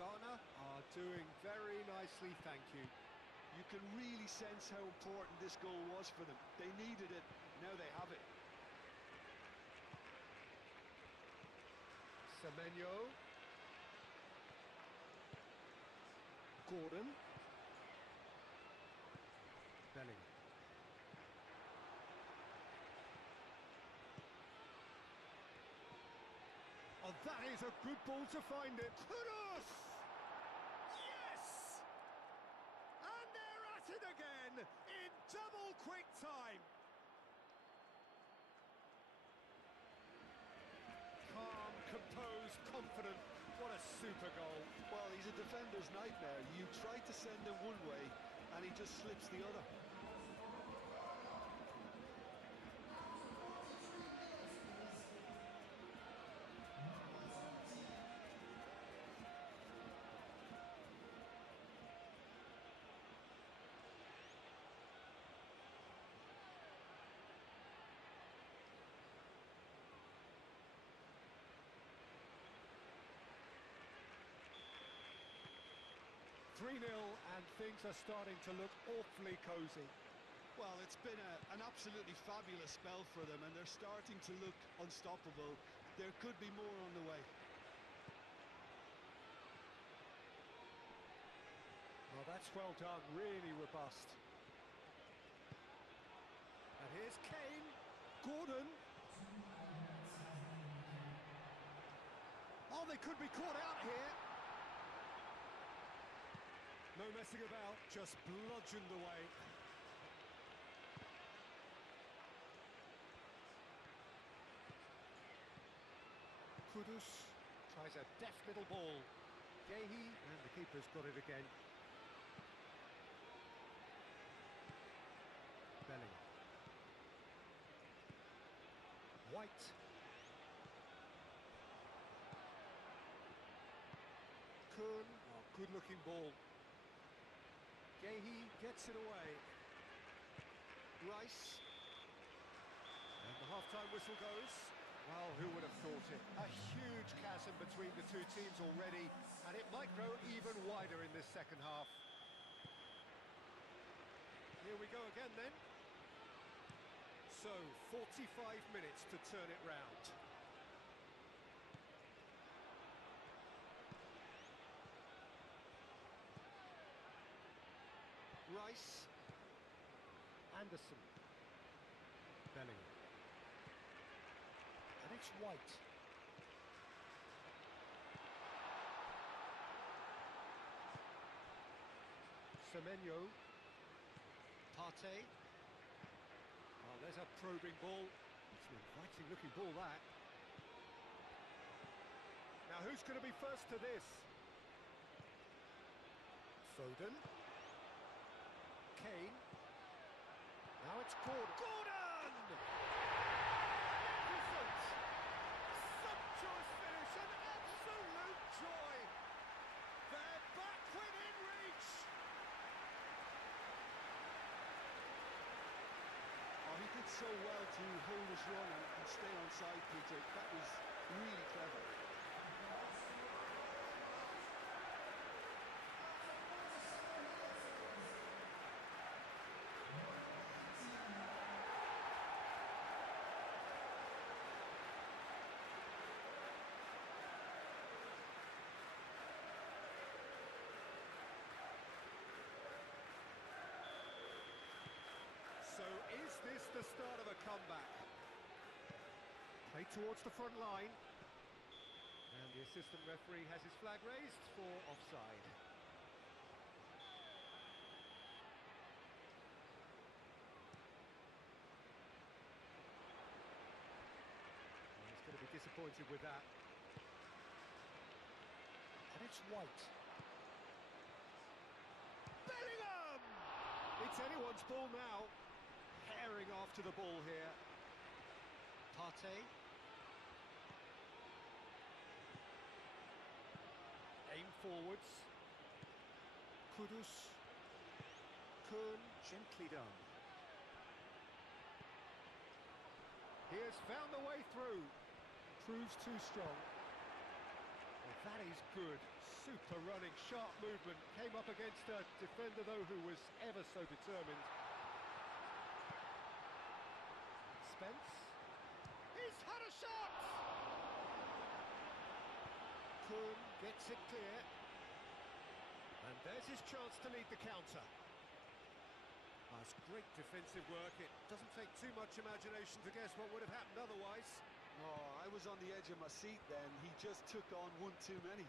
Ghana are doing very nicely, thank you. You can really sense how important this goal was for them. They needed it, now they have it. Semenyo. Gordon. Bellingham. Oh, that is a good ball to find it. Kudos! Yes! And they're at it again in double quick time. Calm, composed, confident. What a super goal. Well, he's a defender's nightmare. You try to send him one way, and he just slips the other. And things are starting to look awfully cosy. Well, it's been an absolutely fabulous spell for them, and they're starting to look unstoppable. There could be more on the way. Well, that's well done, really robust. And here's Kane. Gordon. Oh, they could be caught out here. No messing about, just bludgeoned away. Kudus tries a deft little ball. Gehi, and the keeper's got it again. White. Kun, oh, good-looking ball. Guyz gets it away. Rice. And the half-time whistle goes. Well, who would have thought it? A huge chasm between the two teams already, and it might grow even wider in this second half. Here we go again then. So, 45 minutes to turn it round. Rice. Anderson. Bellingham. And it's White. Semenyo. Karte. Oh, there's a probing ball. It's an inviting looking ball, that. Now, who's going to be first to this? Foden. Kane. Now it's Gordon. Gordon! Magnificent! Sumptuous finish, an absolute joy. They're back within reach. Oh, he did so well to hold his run and stay on side, Peter. That was really clever. So is this the start of a comeback? Play towards the front line. And the assistant referee has his flag raised for offside. And he's going to be disappointed with that. And it's White. Bellingham! It's anyone's ball now. Herring after the ball here. Karte. Aim forwards. Kudus. Kun, gently done. He has found the way through. Proves too strong. Well, that is good. Super running, sharp movement. Came up against a defender, though, who was ever so determined. Spence. He's had a shot! Kun gets it clear. And there's his chance to lead the counter. That's great defensive work. It doesn't take too much imagination to guess what would have happened otherwise. Oh, I was on the edge of my seat then. He just took on one too many.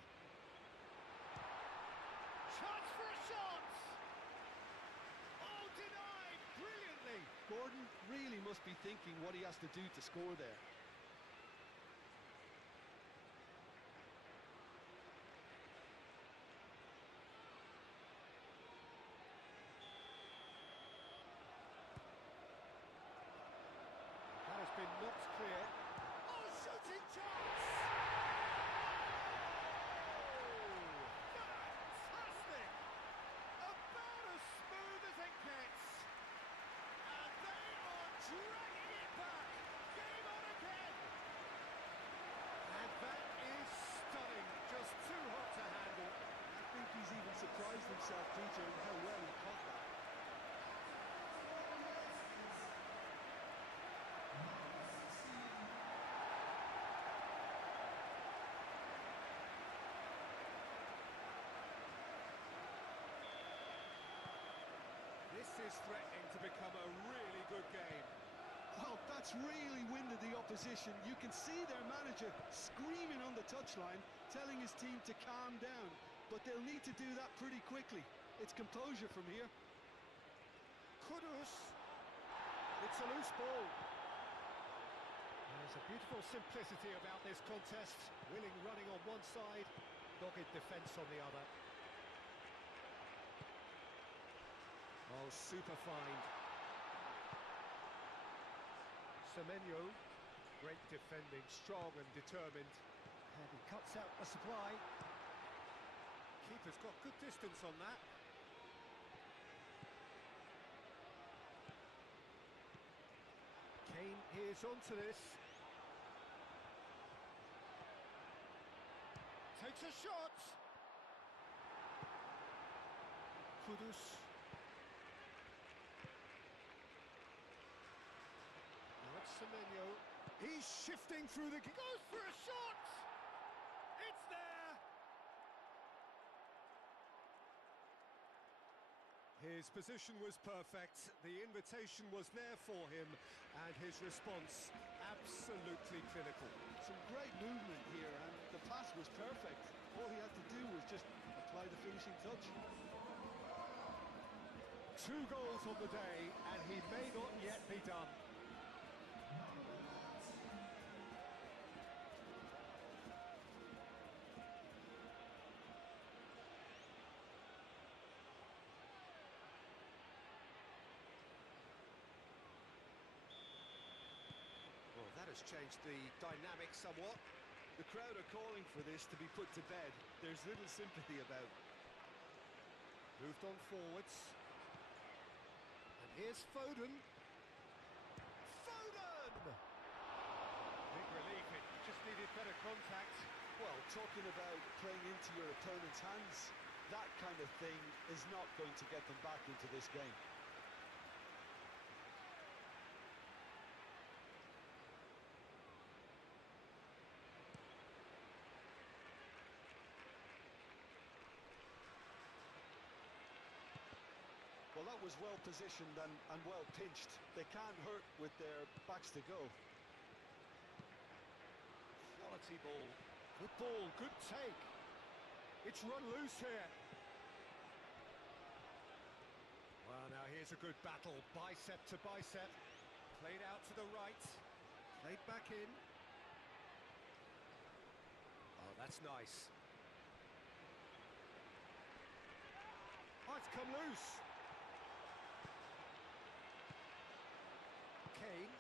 Chance for a shot! Oh, denied brilliantly. Gordon really must be thinking what he has to do to score there. That has been knocked clear. Oh, shooting chance! Fantastic! About as smooth as it gets. And they are dragging it back. Game on again. And that is stunning. Just too hot to handle. I think he's even surprised himself, Peter, in how well he caught that. This is threatening to become a really good game. Well, that's really winded the opposition. You can see their manager screaming on the touchline, telling his team to calm down. But they'll need to do that pretty quickly. It's composure from here. Kudus. It's a loose ball. There's a beautiful simplicity about this contest. Willing running on one side, dogged defence on the other. Oh, super fine. Semenyo. Great defending, strong and determined. And he cuts out the supply. Keeper's got good distance on that. Kane is onto this. Takes a shot. Kudus. Now it's Semenyo. He's shifting through the... Goes for a shot! It's there! His position was perfect, the invitation was there for him, and his response absolutely clinical. Some great movement here, and the pass was perfect. All he had to do was just apply the finishing touch. 2 goals on the day, and he may not yet be done. Well, that has changed the dynamic somewhat. The crowd are calling for this to be put to bed. There's little sympathy about. Moved on forwards. And here's Foden. Foden! Big relief, it just needed better contact. Well, talking about playing into your opponent's hands, that kind of thing is not going to get them back into this game. Well, that was well positioned and well pinched. They can't hurt with their backs to go. Quality ball. Good ball, good take. It's run loose here. Well, now here's a good battle. Bicep to bicep. Played out to the right. Played back in. Oh, that's nice. Oh, it's come loose. Kane,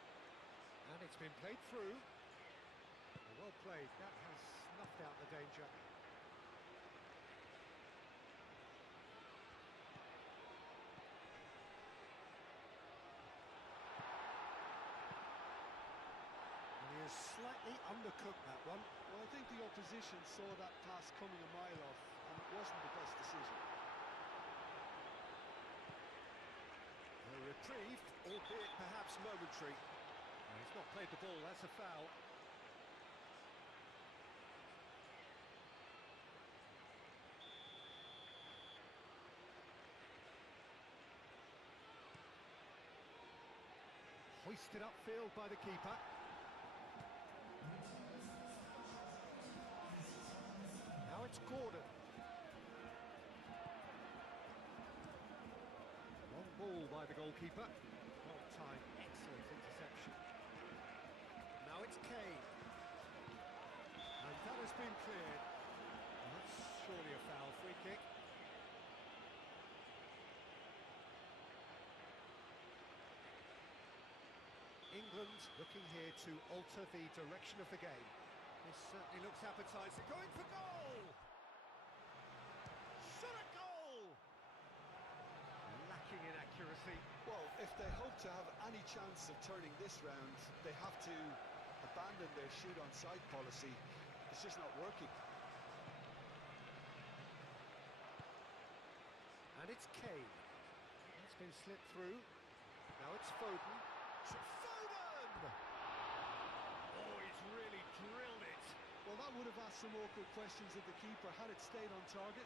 and it's been played through. Well played, that has snuffed out the danger. And he has slightly undercooked that one. Well, I think the opposition saw that pass coming a mile off, and it wasn't the best decision. A reprieve, albeit perhaps momentary. Well, he's not played the ball, that's a foul. Hoisted upfield by the keeper. Now it's Gordon. Long ball by the goalkeeper. Well timed, excellent interception. Now it's Kane. And that has been cleared. Well, that's surely a foul, free kick. England looking here to alter the direction of the game. This certainly looks appetising. Going for goal! Shot a goal! Lacking in accuracy. Well, if they hope to have any chance of turning this round, they have to abandon their shoot on sight policy. It's just not working. And it's Kane. It's been slipped through. Now it's Foden. Foden! Oh, he's really drilled it. Well, that would have asked some awkward questions of the keeper had it stayed on target.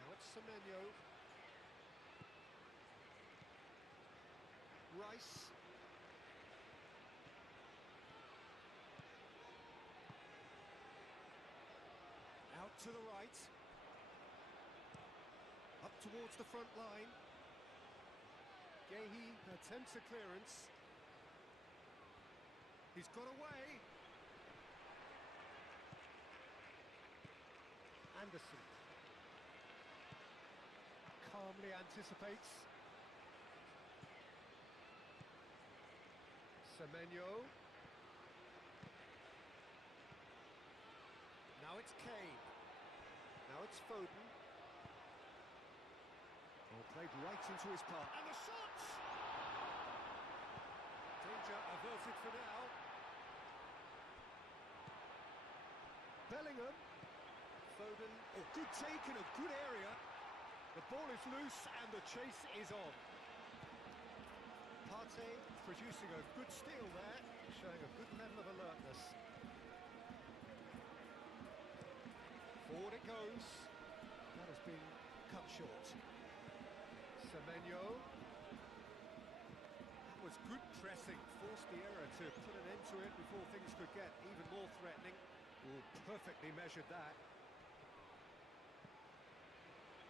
Now it's Semenyo. Rice. Out to the right. Up towards the front line. Gehi attempts a clearance. He's got away. Anderson calmly anticipates. Semenyo. Now it's Kane. Now it's Foden. Oh, played right into his path. And the shots! Danger averted for now. Bellingham. Foden. Oh, good take in a good area. The ball is loose and the chase is on. Partey producing a good steal there, showing a good level of alertness. Forward it goes. That has been cut short. Semenyo. That was good pressing. Forced the error to put an end to it before things could get even more threatening. Oh, perfectly measured that.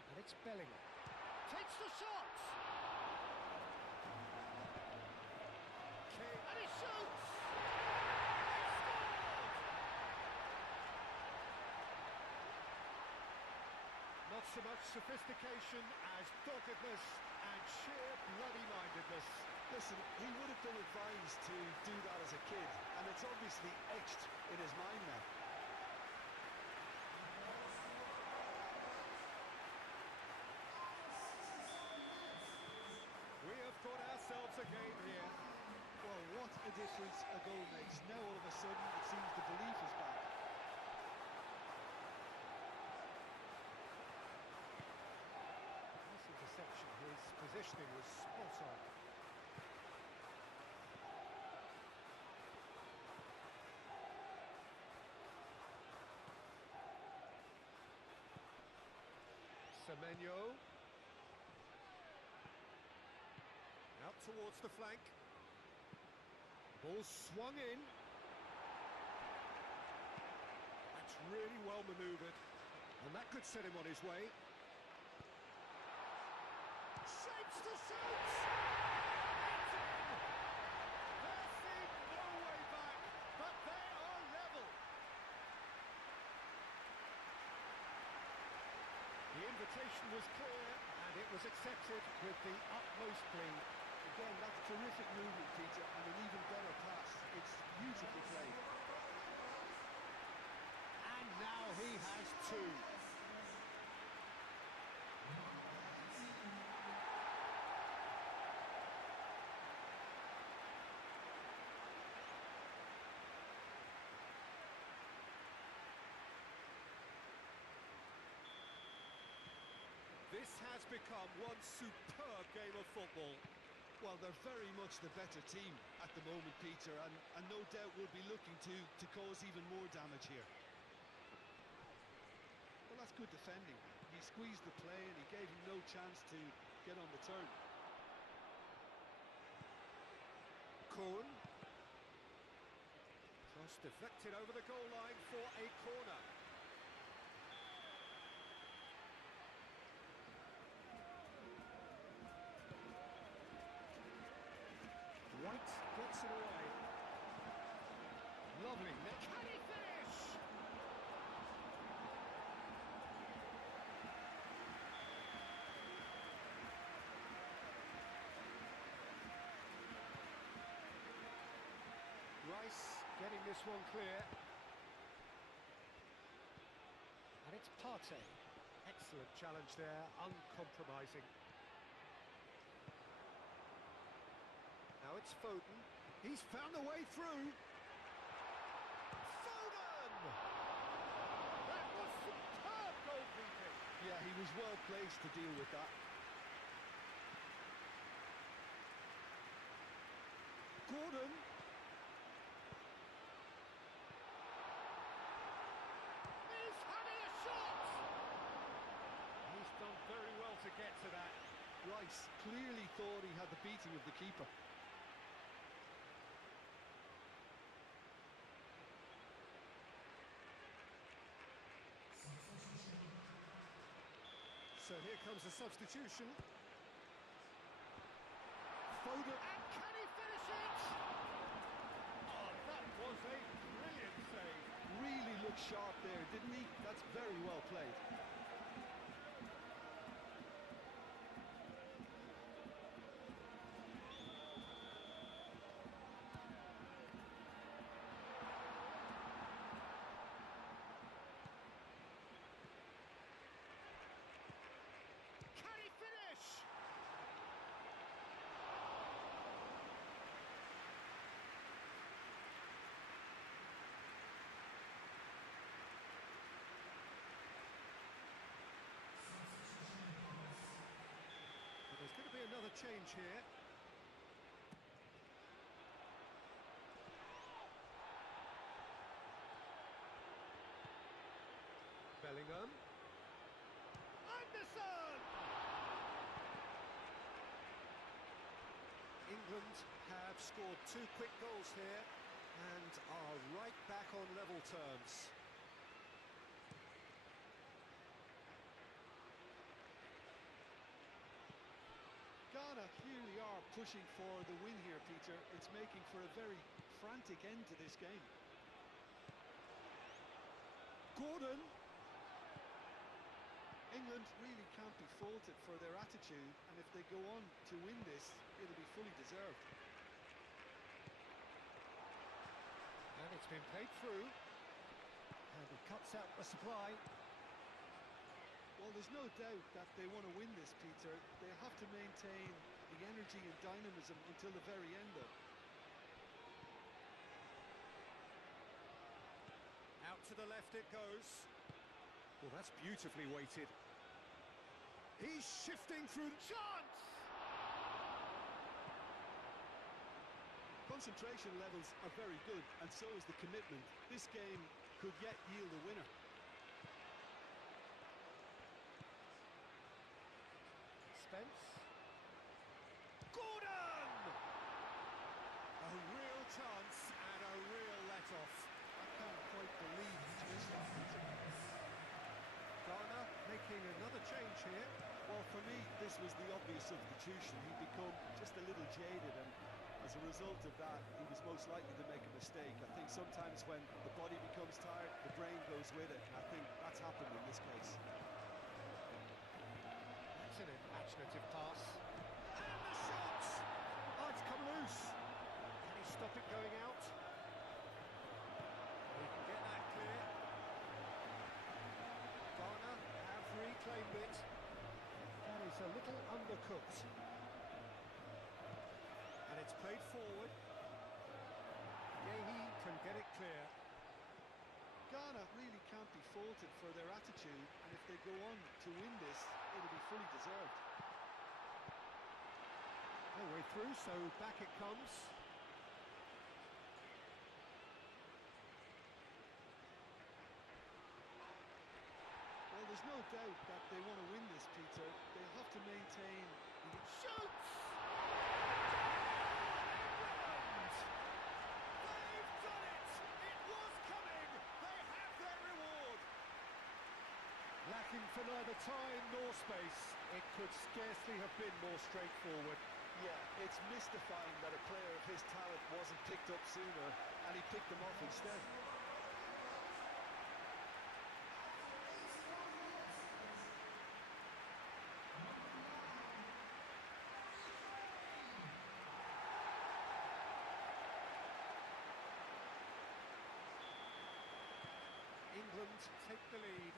And it's Bellingham. Takes the shot! Kane. And he shoots! He scored! Not so much sophistication as doggedness and sheer bloody-mindedness. Listen, he would have been advised to do that as a kid, and it's obviously etched in his mind now. We have got ourselves a game here. Well, what a difference a goal makes. Now all of a sudden it seems the belief is back. Nice interception. His positioning was spot on. Semenyo. Out towards the flank. Ball swung in. That's really well manoeuvred. And that could set him on his way. Shapes to shoot! It's in! There seemed no way back, but they are level. The invitation was clear, and it was accepted with the utmost glee. Again, that's terrific movement, Peter, and an even better pass. It's beautifully played. And now he has two. This has become one superb game of football. Well, they're very much the better team at the moment, Peter, and no doubt will be looking to cause even more damage here. Well, that's good defending. He squeezed the play and he gave him no chance to get on the turn. Kuhn. Cross deflected over the goal line for a corner. White gets it away. Lovely. Can he finish? Rice getting this one clear. And it's Partey. Excellent challenge there, uncompromising. Now it's Foden. He's found a way through. Foden! That was superb goalkeeping. Yeah, he was well placed to deal with that. Gordon. He's having a shot! He's done very well to get to that. Rice clearly thought he had the beating of the keeper. So here comes the substitution. Foden. And can he finish it? Oh, that was a brilliant save. Really looked sharp there, didn't he? That's very well played. Can he finish? Well, there's going to be another change here. Bellingham. Anderson! England have scored 2 quick goals here and are right back on level terms. Ghana clearly are pushing for the win here, Peter. It's making for a very frantic end to this game. Gordon. England really can't be faulted for their attitude, and if they go on to win this, it'll be fully deserved. And it's been played through. And he cuts out the supply. Well, there's no doubt that they want to win this, Peter. They have to maintain the energy and dynamism until the very end, though. Out to the left it goes. Well, that's beautifully weighted. He's shifting through the chance! Concentration levels are very good, and so is the commitment. This game could yet yield a winner. Spence. Gordon! A real chance and a real let-off. I can't quite believe he's missed that, Peter. Ghana making another change here. Well, for me, this was the obvious substitution. He'd become just a little jaded, and as a result of that, he was most likely to make a mistake. I think sometimes when the body becomes tired, the brain goes with it, and I think that's happened in this case. That's an imaginative pass. And the shot! Oh, it's come loose. Can he stop it going out? He can get that clear. Ghana have reclaimed it. That is a little undercooked. And it's played forward. Yehi can get it clear. Ghana really can't be faulted for their attitude, and if they go on to win this, it'll be fully deserved. No way through, so back it comes. Well, there's no doubt that they want to win this, Peter. They have to maintain the... Shoots! They've done it! It was coming! They have their reward! Lacking for neither time nor space, it could scarcely have been more straightforward. Yeah, it's mystifying that a player of his talent wasn't picked up sooner, and he picked them off instead. England take the lead.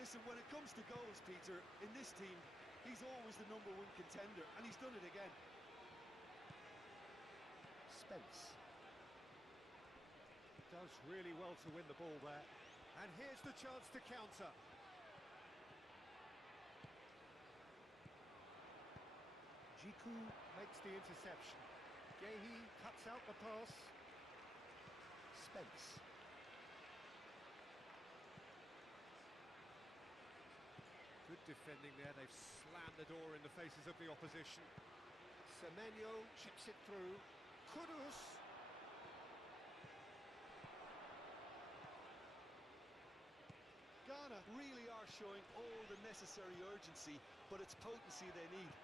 Listen, when it comes to goals, Peter, in this team, he's always the #1 contender, and he's done it again. Spence. Does really well to win the ball there. And here's the chance to counter. Jiku makes the interception. Yehi cuts out the pass. Spence. Good defending there. They've slammed the door in the faces of the opposition. Semenyo chips it through. Kudus. Ghana really are showing all the necessary urgency, but it's potency they need.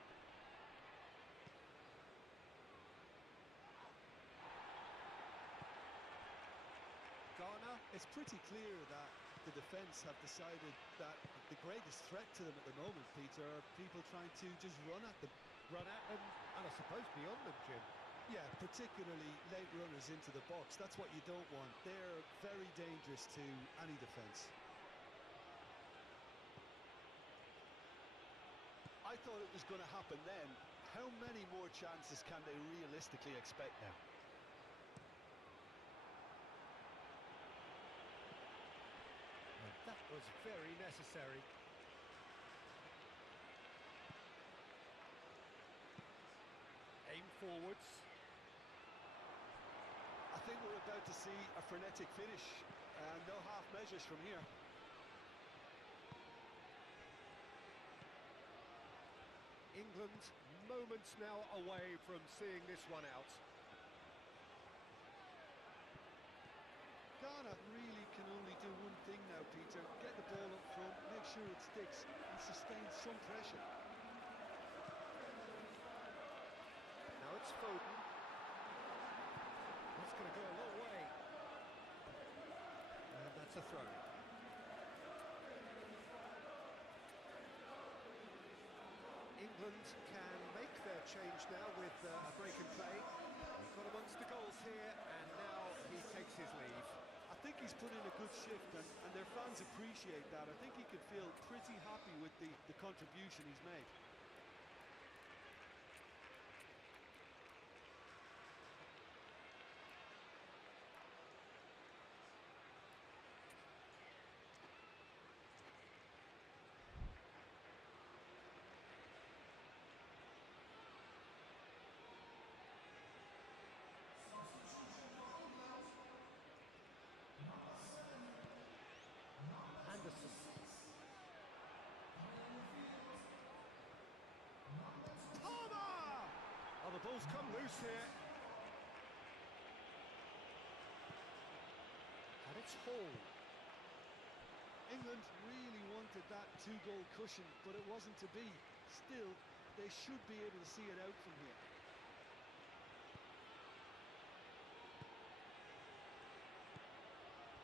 Ghana. It's pretty clear that the defence have decided that the greatest threat to them at the moment, Peter, are people trying to just run at them. Run at them, and I suppose beyond them, Jim. Yeah, particularly late runners into the box. That's what you don't want. They're very dangerous to any defence. I thought it was going to happen then. How many more chances can they realistically expect now? And that was very necessary. Aim forwards. I think we're about to see a frenetic finish, and no half measures from here. England moments now away from seeing this one out. Ghana really can only do one thing now, Peter. Get the ball up front, make sure it sticks, and sustain some pressure. Now it's Foden. That's going to go a long way. And that's a throw. England can make their change now with a break in play. He's got amongst the goals here, and now he takes his leave. I think he's put in a good shift, and their fans appreciate that. I think he can feel pretty happy with the contribution he's made. Anderson. Oh, the ball's come loose here. And it's Hall. England really wanted that two-goal cushion, but it wasn't to be. Still, they should be able to see it out from here.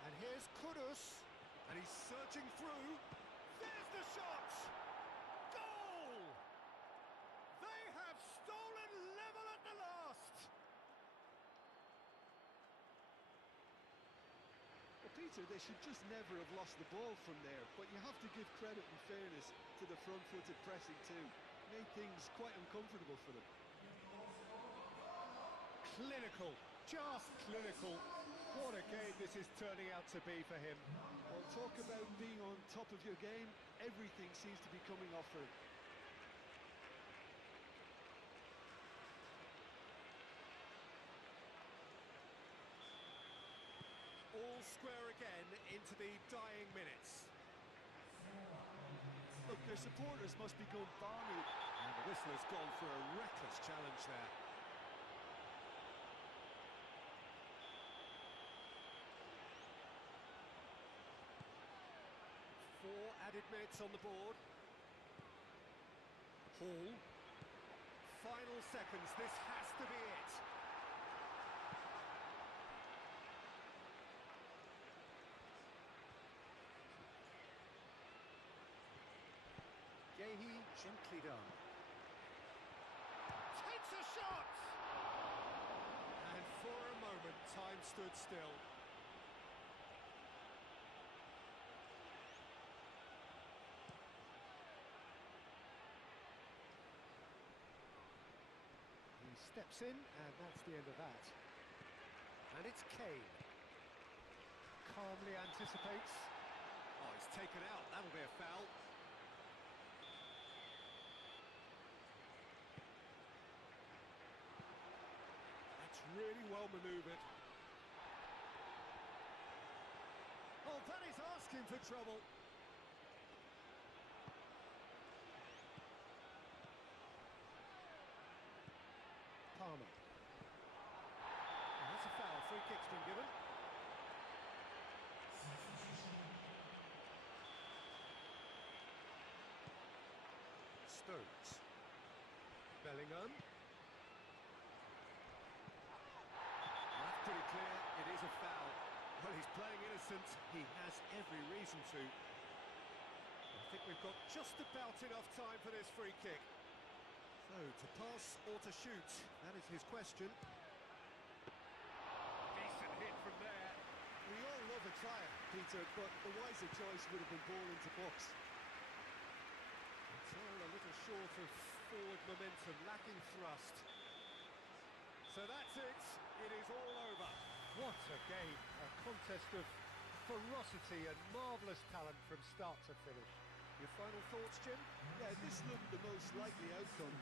And here's Kudus. And he's searching through. There's the shot! Goal! They have stolen level at the last! Well, Peter, they should just never have lost the ball from there, but you have to give credit and fairness to the front-footed pressing too. Made things quite uncomfortable for them. Clinical, just clinical. What a game this is turning out to be for him. Well, talk about being on top of your game. Everything seems to be coming off for him. All square again into the dying minutes. Look, their supporters must be going balmy. And the whistler's gone for a reckless challenge there. 4 added minutes on the board. Hall. Final seconds, this has to be it. Guyz, gently done. Takes a shot! And for a moment, time stood still. Steps in, and that's the end of that. And it's Kane. Calmly anticipates. Oh, he's taken out. That'll be a foul. That's really well manoeuvred. Oh, that is asking for trouble. Palmer. And that's a foul. Free kick's been given. Stones. Bellingham. That's pretty clear. It is a foul. Well, he's playing complacent. He has every reason to. I think we've got just about enough time for this free kick. So, to pass or to shoot, that is his question. Decent hit from there. We all love a tyyar, Peter, but the wiser choice would have been ball into box. It's all a little short of forward momentum, lacking thrust. So that's it. It is all over. What a game. A contest of ferocity and marvellous talent from start to finish. Your final thoughts, Jim? Yeah, this looked the most likely outcome.